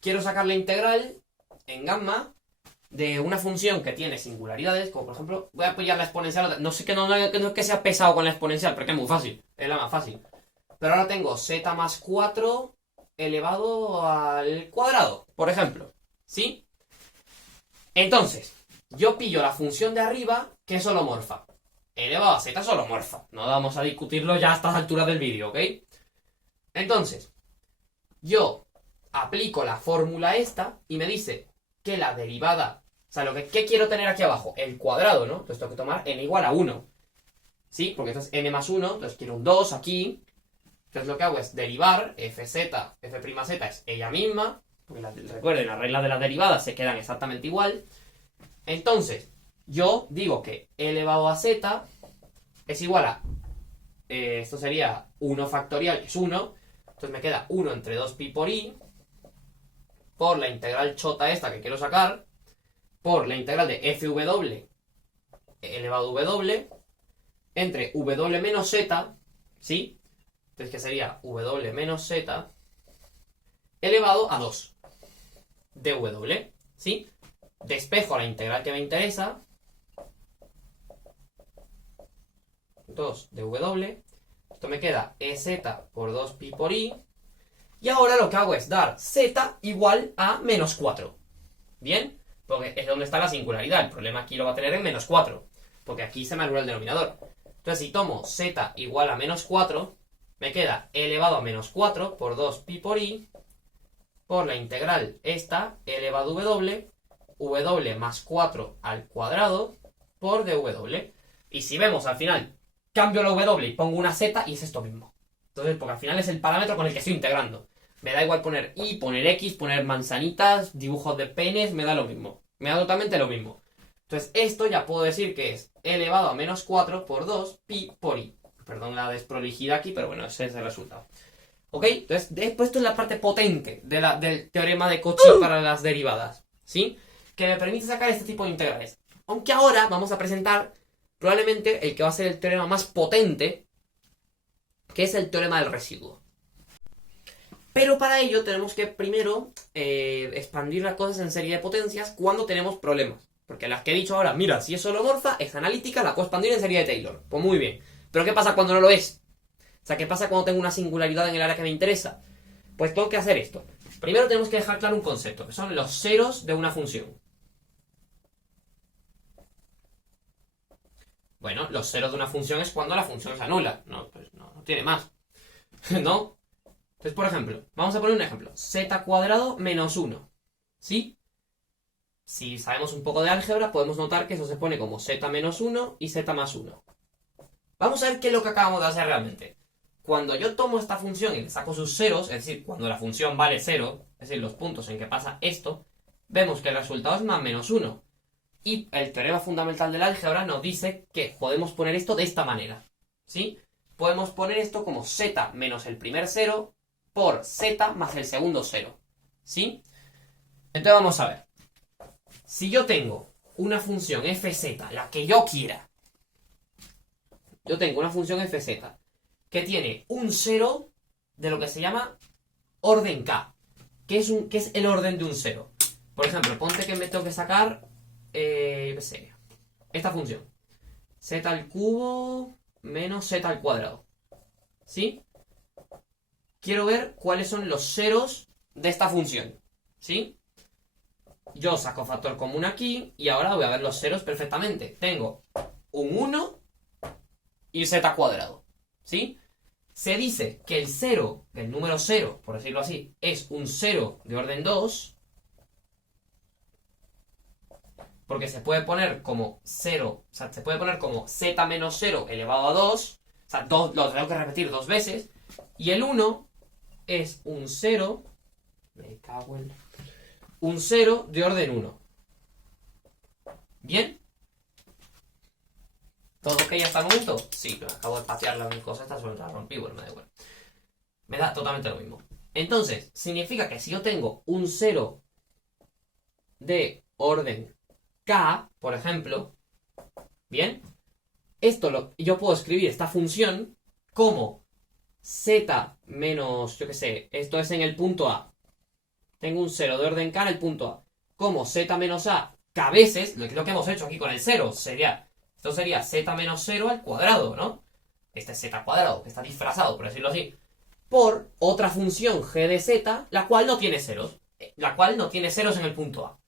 Quiero sacar la integral en gamma de una función que tiene singularidades, como por ejemplo, voy a apoyar la exponencial, no sé que no es que sea pesado con la exponencial, porque es muy fácil, es la más fácil. Pero ahora tengo z más 4 elevado al cuadrado, por ejemplo, ¿sí? Entonces, yo pillo la función de arriba, que es holomorfa. Elevado a z es holomorfa, no vamos a discutirlo ya a estas alturas del vídeo, ¿ok? Entonces, yo aplico la fórmula esta y me dice que la derivada, o sea, ¿qué quiero tener aquí abajo? El cuadrado, ¿no? Entonces tengo que tomar n igual a 1. ¿Sí? Porque esto es n más 1, entonces quiero un 2 aquí. Entonces lo que hago es derivar fz, f'z es ella misma. Porque recuerden, las reglas de las derivadas se quedan exactamente igual. Entonces, yo digo que e elevado a z es igual a, esto sería 1 factorial, que es 1. Entonces me queda 1 entre 2pi por i por la integral chota esta que quiero sacar, por la integral de fw elevado a w, entre w menos z, ¿sí? Entonces que sería w menos z elevado a 2 dw, ¿sí? Despejo la integral que me interesa, 2 dw, esto me queda ez por 2pi por i, y ahora lo que hago es dar z igual a menos 4. ¿Bien? Porque es donde está la singularidad. El problema aquí lo va a tener en menos 4. Porque aquí se me anula el denominador. Entonces si tomo z igual a menos 4, me queda elevado a menos 4 por 2pi por i por la integral esta elevado a w más 4 al cuadrado por dw. Y si vemos al final, cambio la w y pongo una z y es esto mismo. Entonces, porque al final es el parámetro con el que estoy integrando. Me da igual poner y, poner x, poner manzanitas, dibujos de penes, me da lo mismo. Me da totalmente lo mismo. Entonces esto ya puedo decir que es elevado a menos 4 por 2 pi por i. Perdón la desprolijidad aquí, pero bueno, ese es el resultado. ¿Ok? Entonces he puesto en la parte potente del teorema de Cauchy para las derivadas, ¿sí? Que me permite sacar este tipo de integrales. Aunque ahora vamos a presentar probablemente el que va a ser el teorema más potente que es el teorema del residuo. Pero para ello tenemos que primero expandir las cosas en serie de potencias cuando tenemos problemas. Porque las que he dicho ahora, mira, si es holomorfa, es analítica, la puedo expandir en serie de Taylor. Pues muy bien. Pero ¿qué pasa cuando no lo es? O sea, ¿qué pasa cuando tengo una singularidad en el área que me interesa? Pues tengo que hacer esto. Primero tenemos que dejar claro un concepto, que son los ceros de una función. Bueno, los ceros de una función es cuando la función se anula. No, pues no tiene más. ¿No? Entonces, por ejemplo, vamos a poner un ejemplo. Z cuadrado menos 1. ¿Sí? Si sabemos un poco de álgebra, podemos notar que eso se pone como z menos 1 y z más 1. Vamos a ver qué es lo que acabamos de hacer realmente. Cuando yo tomo esta función y le saco sus ceros, es decir, cuando la función vale 0, es decir, los puntos en que pasa esto, vemos que el resultado es más menos 1. Y el teorema fundamental del álgebra nos dice que podemos poner esto de esta manera. ¿Sí? Podemos poner esto como z menos el primer 0 por z más el segundo 0. ¿Sí? Entonces vamos a ver. Si yo tengo una función fz, la que yo quiera, yo tengo una función fz que tiene un 0 de lo que se llama orden k, que es el orden de un 0. Por ejemplo, ponte que me tengo que sacar esta función. Z al cubo menos z al cuadrado. ¿Sí? Quiero ver cuáles son los ceros de esta función. ¿Sí? Yo saco factor común aquí y ahora voy a ver los ceros perfectamente. Tengo un 1 y z cuadrado. ¿Sí? Se dice que el 0, el número 0, por decirlo así, es un 0 de orden 2. Porque se puede poner como 0, o sea, se puede poner como z menos 0 elevado a 2. O sea, lo tengo que repetir 2 veces. Y el 1 es un 0. Me cago en... Un 0 de orden 1. ¿Bien? ¿Todo ok hasta el momento? Sí, pero acabo de patear la cosa esta, solo la rompí, bueno, me da igual. Me da totalmente lo mismo. Entonces, significa que si yo tengo un 0 de orden k, por ejemplo, ¿bien? Yo puedo escribir esta función como z menos, yo qué sé, esto es en el punto A. Tengo un 0 de orden k en el punto A. Como z menos a, que a veces, lo que hemos hecho aquí con el 0, esto sería z menos 0 al cuadrado, ¿no? Este es z cuadrado, que está disfrazado, por decirlo así, por otra función g de z, la cual no tiene ceros. La cual no tiene ceros en el punto A.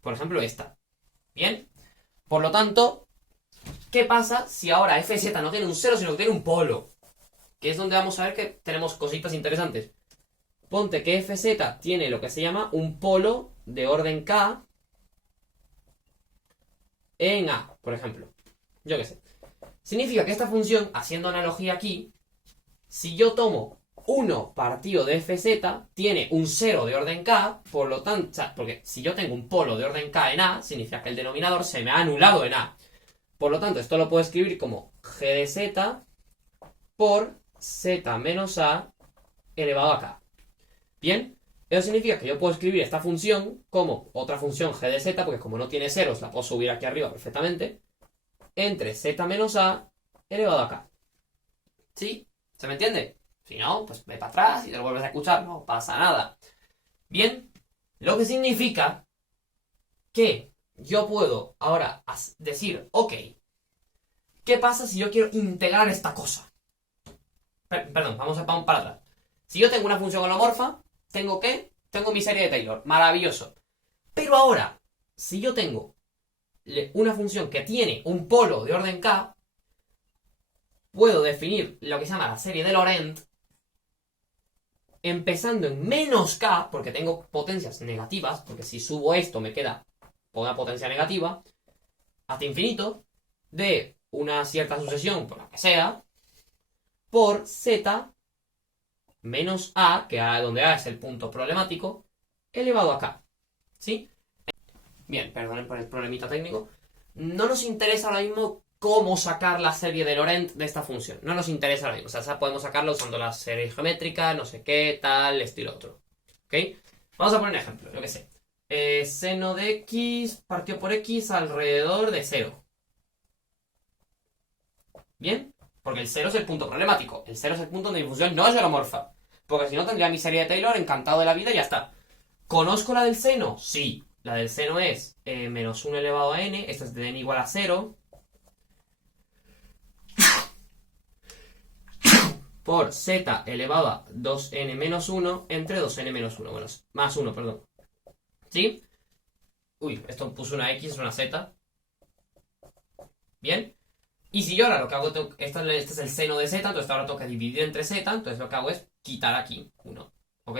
Por ejemplo, esta. ¿Bien? Por lo tanto, ¿qué pasa si ahora fz no tiene un 0, sino que tiene un polo? Que es donde vamos a ver que tenemos cositas interesantes. Ponte que fz tiene lo que se llama un polo de orden k en A, por ejemplo. Yo qué sé. Significa que esta función, haciendo analogía aquí, si yo tomo 1 partido de fz, tiene un 0 de orden k, por lo tanto, o sea, porque si yo tengo un polo de orden k en A, significa que el denominador se me ha anulado en A. Por lo tanto, esto lo puedo escribir como g de z por z menos a elevado a k. Bien, eso significa que yo puedo escribir esta función como otra función g de z, porque como no tiene ceros, la puedo subir aquí arriba perfectamente, entre z menos a elevado a k. ¿Sí? ¿Se me entiende? Si no, pues ve para atrás y te lo vuelves a escuchar, no pasa nada. Bien, lo que significa que yo puedo ahora decir, ok, ¿qué pasa si yo quiero integrar esta cosa? Perdón, vamos para atrás. Si yo tengo una función holomorfa, ¿tengo qué? Tengo mi serie de Taylor. Maravilloso. Pero ahora, si yo tengo una función que tiene un polo de orden k, puedo definir lo que se llama la serie de Laurent empezando en menos k, porque tengo potencias negativas, porque si subo esto me queda una potencia negativa, hasta infinito, de una cierta sucesión, por la que sea, por z menos a, que donde a es el punto problemático, elevado a k. ¿Sí? Bien, perdonen por el problemita técnico. No nos interesa ahora mismo cómo sacar la serie de Laurent de esta función. No nos interesa ahora mismo. O sea, podemos sacarla usando la serie geométrica, no sé qué, tal, estilo otro. ¿Ok? Vamos a poner un ejemplo, yo qué sé. Seno de x partido por x alrededor de 0. ¿Bien? Porque el 0 es el punto problemático. El 0 es el punto donde mi función no es holomorfa. Porque si no tendría mi serie de Taylor encantado de la vida y ya está. ¿Conozco la del seno? Sí. La del seno es menos 1 elevado a n. Esta es de n igual a 0. Por z elevado a 2n menos 1 entre 2n menos 1. Bueno, más 1, perdón. ¿Sí? Uy, esto puso una x, es una z. Bien. Y si yo ahora lo que hago, este es el seno de z, entonces ahora tengo que dividir entre z, entonces lo que hago es quitar aquí 1. ¿Ok?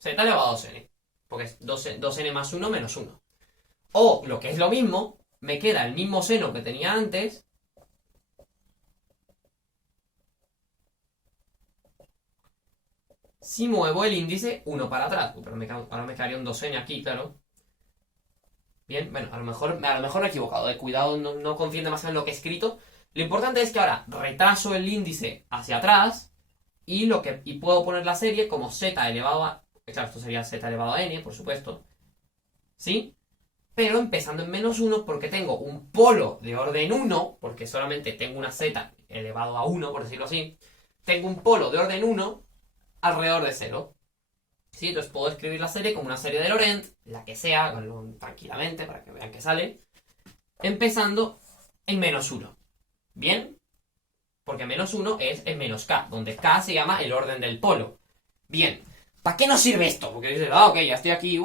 Z elevado a 2n. Porque es 2n más 1 menos 1. O, lo que es lo mismo, me queda el mismo seno que tenía antes. Si muevo el índice 1 para atrás. Pero ahora me quedaría un 2n aquí, claro. Bien, bueno, a lo mejor me he equivocado. Cuidado, no confíen demasiado en lo que he escrito. Lo importante es que ahora retraso el índice hacia atrás y puedo poner la serie como z elevado a... Claro, esto sería z elevado a n, por supuesto. ¿Sí? Pero empezando en menos 1 porque tengo un polo de orden 1, porque solamente tengo una z elevado a 1, por decirlo así. Tengo un polo de orden 1 alrededor de 0. ¿Sí? Entonces puedo escribir la serie como una serie de Laurent, la que sea, háganlo tranquilamente para que vean que sale, empezando en menos 1. ¿Bien? Porque menos 1 es en menos k, donde k se llama el orden del polo. Bien, ¿para qué nos sirve esto? Porque dices, ok, ya estoy aquí,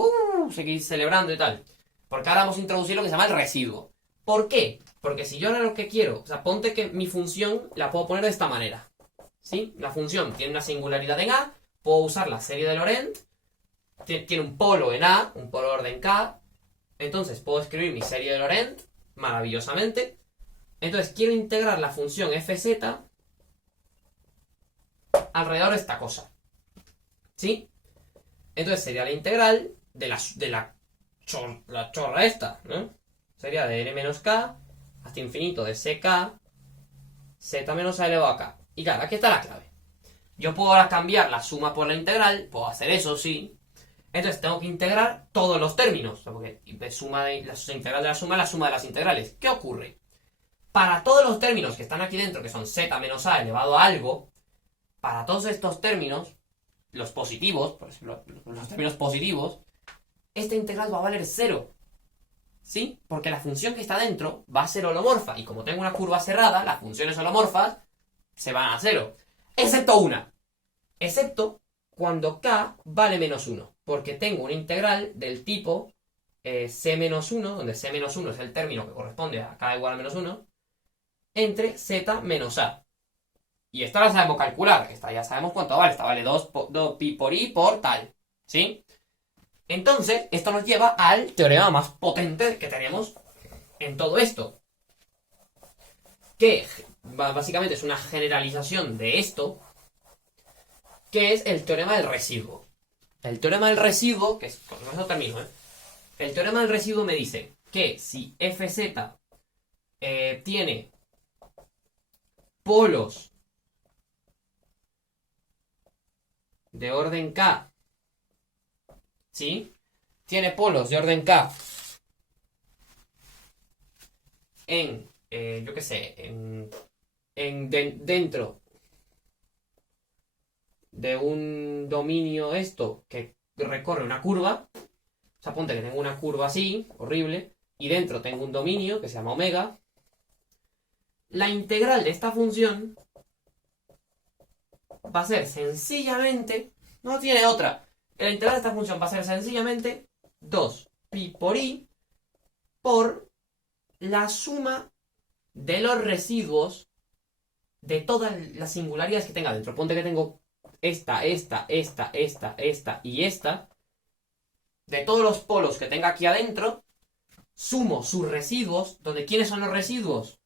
seguir celebrando y tal. Porque ahora vamos a introducir lo que se llama el residuo. ¿Por qué? Porque si yo ahora lo que quiero, o sea, ponte que mi función la puedo poner de esta manera. ¿Sí? La función tiene una singularidad en A, puedo usar la serie de Laurent, tiene un polo en A, un polo de orden K, entonces puedo escribir mi serie de Laurent maravillosamente. Entonces quiero integrar la función fz alrededor de esta cosa. ¿Sí? Entonces sería la integral de la chorra esta, ¿no? Sería de n menos k hasta infinito de ck z menos a elevado a k. Y claro, aquí está la clave. Yo puedo ahora cambiar la suma por la integral, puedo hacer eso, sí. Entonces tengo que integrar todos los términos, porque la integral de la suma es la suma de las integrales. ¿Qué ocurre? Para todos los términos que están aquí dentro, que son z menos a elevado a algo, para todos estos términos, los positivos, por ejemplo, los términos positivos, esta integral va a valer 0. ¿Sí? Porque la función que está dentro va a ser holomorfa. Y como tengo una curva cerrada, las funciones holomorfas se van a 0. Excepto una. Excepto cuando k vale menos 1. Porque tengo una integral del tipo c-1, donde c-1 es el término que corresponde a k igual a menos 1, entre z menos a. Y esta la sabemos calcular. Esta ya sabemos cuánto vale. Esta vale 2 pi por i por tal. ¿Sí? Entonces, esto nos lleva al teorema más potente que tenemos en todo esto. Que básicamente es una generalización de esto, que es el teorema del residuo. El teorema del residuo, que es... Con eso termino, ¿eh? El teorema del residuo me dice que si fz tiene polos de orden k, ¿sí? Tiene polos de orden k en, yo qué sé, dentro de un dominio esto que recorre una curva. O sea, ponte que tengo una curva así, horrible, y dentro tengo un dominio que se llama omega. La integral de esta función va a ser sencillamente, no tiene otra, la integral de esta función va a ser sencillamente 2 pi por i por la suma de los residuos de todas las singularidades que tenga dentro. Ponte que tengo esta y esta. De todos los polos que tenga aquí adentro, sumo sus residuos, donde ¿quiénes son los residuos?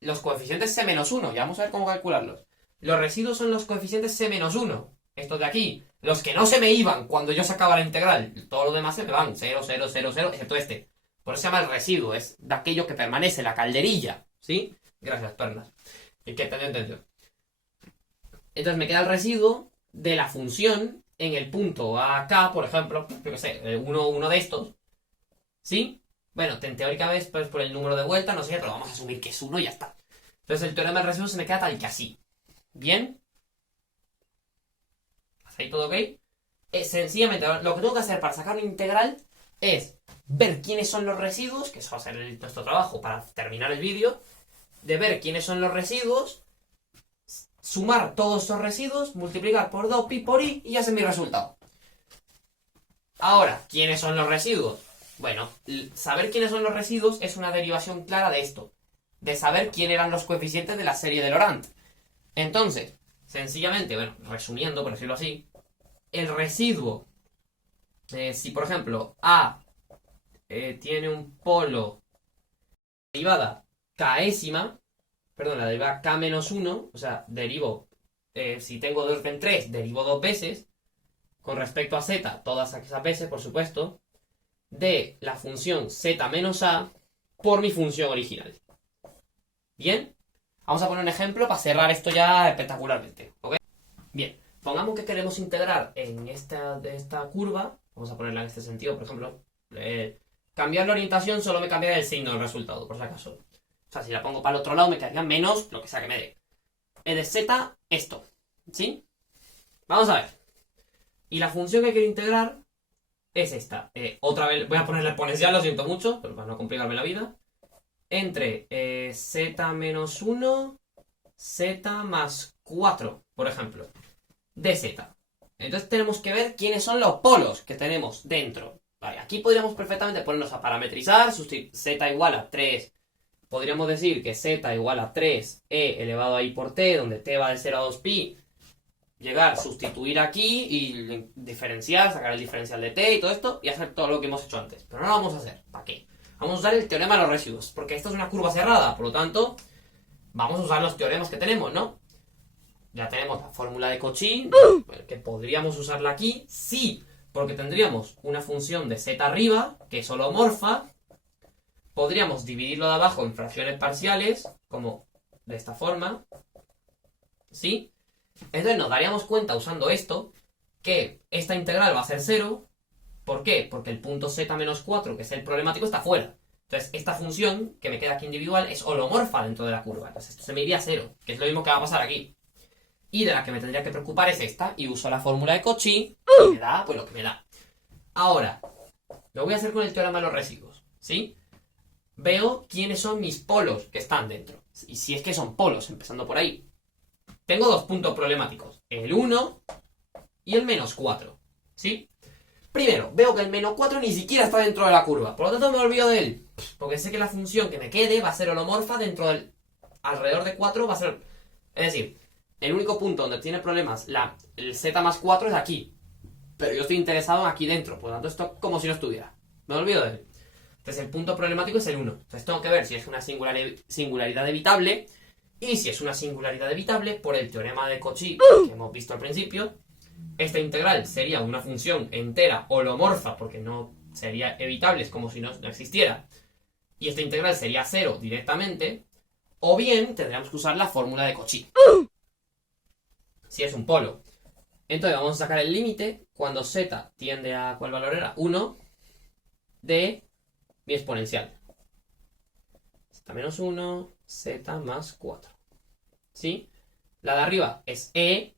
Los coeficientes c-1. Ya vamos a ver cómo calcularlos. Los residuos son los coeficientes c-1. Estos de aquí. Los que no se me iban cuando yo sacaba la integral. Todos los demás se me van. 0, 0, 0, 0, excepto este. Por eso se llama el residuo. Es de aquello que permanece, la calderilla. ¿Sí? Gracias, pernas. Y que te entendido. Entonces me queda el residuo de la función en el punto AK, por ejemplo. Yo qué sé, uno de estos. ¿Sí? Bueno, teóricamente pues por el número de vuelta, no sé, pero vamos a asumir que es 1 y ya está. Entonces el teorema del residuo se me queda tal que así. ¿Bien? ¿Hasta ahí todo ok? Sencillamente, lo que tengo que hacer para sacar una integral es ver quiénes son los residuos, que eso va a ser nuestro trabajo para terminar el vídeo, de ver quiénes son los residuos, sumar todos esos residuos, multiplicar por 2pi por i y ya es mi resultado. Ahora, ¿quiénes son los residuos? Bueno, saber quiénes son los residuos es una derivación clara de esto, de saber quién eran los coeficientes de la serie de Laurent. Entonces, sencillamente, bueno, resumiendo, por decirlo así, el residuo, si por ejemplo A tiene un polo derivada késima, perdón, la derivada k menos 1, o sea, derivo, si tengo de orden 3, derivo 2 veces, con respecto a z, todas esas veces, por supuesto, de la función z menos a por mi función original. ¿Bien? Vamos a poner un ejemplo para cerrar esto ya espectacularmente, ¿ok? Bien, pongamos que queremos integrar en esta curva, vamos a ponerla en este sentido, por ejemplo, cambiar la orientación solo me cambiaría el signo del resultado, por si acaso. O sea, si la pongo para el otro lado me quedaría menos lo que sea que me dé. De z, esto, ¿sí? Vamos a ver. Y la función que quiero integrar es esta. Otra vez voy a ponerle exponencial, lo siento mucho, pero para no complicarme la vida. Entre z menos 1, z más 4, por ejemplo, de z. Entonces tenemos que ver quiénes son los polos que tenemos dentro. Vale, aquí podríamos perfectamente ponernos a parametrizar, z igual a 3. Podríamos decir que z igual a 3e elevado a i por t, donde t va de 0 a 2pi. Llegar, sustituir aquí y diferenciar, sacar el diferencial de t y todo esto y hacer todo lo que hemos hecho antes. Pero no lo vamos a hacer. ¿Para qué? Vamos a usar el teorema de los residuos, porque esta es una curva cerrada, por lo tanto, vamos a usar los teoremas que tenemos, ¿no? Ya tenemos la fórmula de Cauchy, que podríamos usarla aquí, sí, porque tendríamos una función de z arriba, que es holomorfa. Podríamos dividirlo de abajo en fracciones parciales, como de esta forma, ¿sí? Entonces nos daríamos cuenta usando esto que esta integral va a ser 0. ¿Por qué? Porque el punto z menos 4, que es el problemático, está fuera. Entonces esta función que me queda aquí individual es holomorfa dentro de la curva. Entonces esto se me iría a 0, que es lo mismo que va a pasar aquí. Y de la que me tendría que preocupar es esta, y uso la fórmula de Cauchy y me da pues lo que me da. Ahora, lo voy a hacer con el teorema de los residuos, ¿sí? Veo quiénes son mis polos que están dentro. Y si es que son polos, empezando por ahí. Tengo dos puntos problemáticos, el 1 y el menos 4, ¿sí? Primero, veo que el menos 4 ni siquiera está dentro de la curva, por lo tanto me olvido de él, porque sé que la función que me quede va a ser holomorfa dentro del... alrededor de 4 va a ser... Es decir, el único punto donde tiene problemas el z más 4 es aquí, pero yo estoy interesado aquí dentro, por lo tanto esto como si no estuviera, me olvido de él. Entonces el punto problemático es el 1, entonces tengo que ver si es una singularidad evitable. Y si es una singularidad evitable, por el teorema de Cauchy que hemos visto al principio, esta integral sería una función entera holomorfa, porque no sería evitable, es como si no existiera. Y esta integral sería 0 directamente, o bien tendríamos que usar la fórmula de Cauchy, si es un polo. Entonces vamos a sacar el límite cuando z tiende a, ¿cuál valor era? 1 de mi exponencial. Z menos 1, z más 4. ¿Sí? La de arriba es e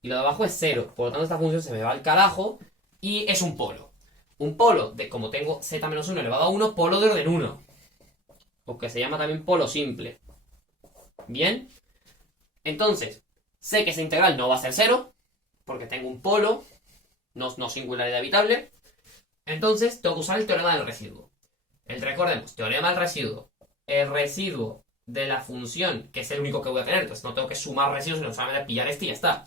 y la de abajo es 0. Por lo tanto, esta función se me va al carajo y es un polo. Un polo de, como tengo z menos 1 elevado a 1, polo de orden 1. O que se llama también polo simple. ¿Bien? Entonces, sé que esa integral no va a ser 0, porque tengo un polo, no singularidad evitable. Entonces, tengo que usar el teorema del residuo. Recordemos, teorema del residuo. El residuo de la función, que es el único que voy a tener, entonces no tengo que sumar residuos, sino solamente pillar este y ya está.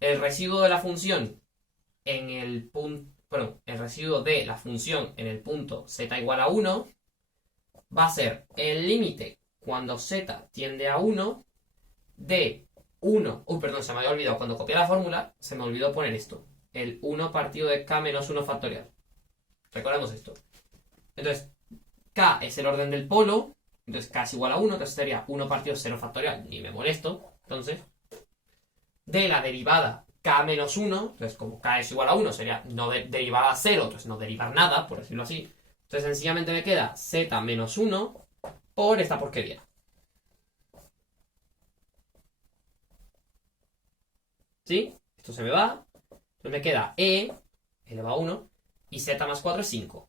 El residuo de la función en el punto, bueno, el residuo de la función en el punto z igual a 1 va a ser el límite cuando z tiende a 1 de 1, perdón, se me había olvidado, cuando copié la fórmula se me olvidó poner esto, el 1 partido de k menos 1 factorial. Recordemos esto. Entonces, k es el orden del polo, entonces k es igual a 1, entonces sería 1 partido de 0 factorial, ni me molesto, entonces, de la derivada k menos 1, entonces como k es igual a 1 sería no derivada a 0, entonces no derivar nada, por decirlo así, entonces sencillamente me queda z menos 1 por esta porquería. ¿Sí? Esto se me va. Entonces me queda E elevado a 1 y Z más 4 es 5.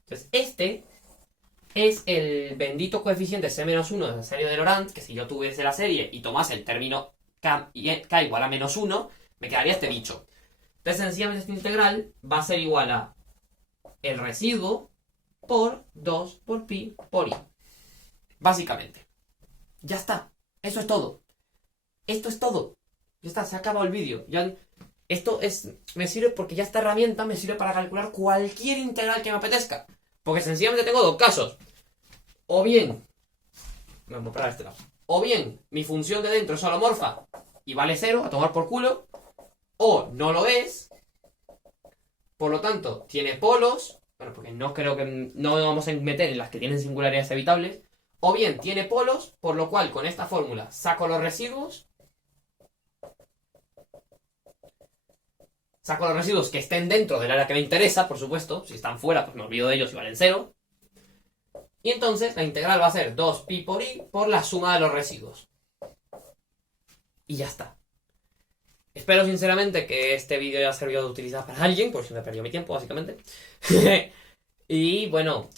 Entonces este es el bendito coeficiente C-1 de la serie de Laurent, que si yo tuviese la serie y tomase el término K igual a menos 1, me quedaría este bicho. Entonces sencillamente esta integral va a ser igual a el residuo por 2 por pi por i. Básicamente. Ya está. Eso es todo. Esto es todo. Ya está, se ha acabado el vídeo. Me sirve porque ya esta herramienta me sirve para calcular cualquier integral que me apetezca. Porque sencillamente tengo dos casos. O bien, vamos a parar este lado. O bien, mi función de dentro es holomorfa y vale 0, a tomar por culo. O no lo es. Por lo tanto, tiene polos. Bueno, porque no creo que no vamos a meter en las que tienen singularidades evitables. O bien, tiene polos, por lo cual con esta fórmula saco los residuos. Saco los residuos que estén dentro del área que me interesa, por supuesto. Si están fuera, pues me olvido de ellos y valen 0. Y entonces la integral va a ser 2pi por i por la suma de los residuos. Y ya está. Espero sinceramente que este vídeo haya servido de utilidad para alguien, por si no he perdido mi tiempo, básicamente. Y bueno,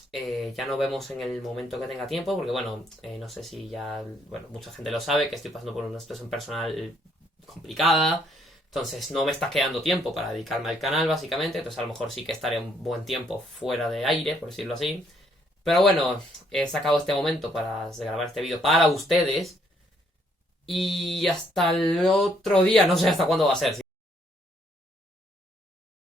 ya nos vemos en el momento que tenga tiempo, porque bueno, no sé si ya, bueno, mucha gente lo sabe, que estoy pasando por una situación personal complicada. Entonces no me está quedando tiempo para dedicarme al canal, básicamente. Entonces a lo mejor sí que estaré un buen tiempo fuera de aire, por decirlo así. Pero bueno, he sacado este momento para grabar este vídeo para ustedes. Y hasta el otro día, no sé hasta cuándo va a ser,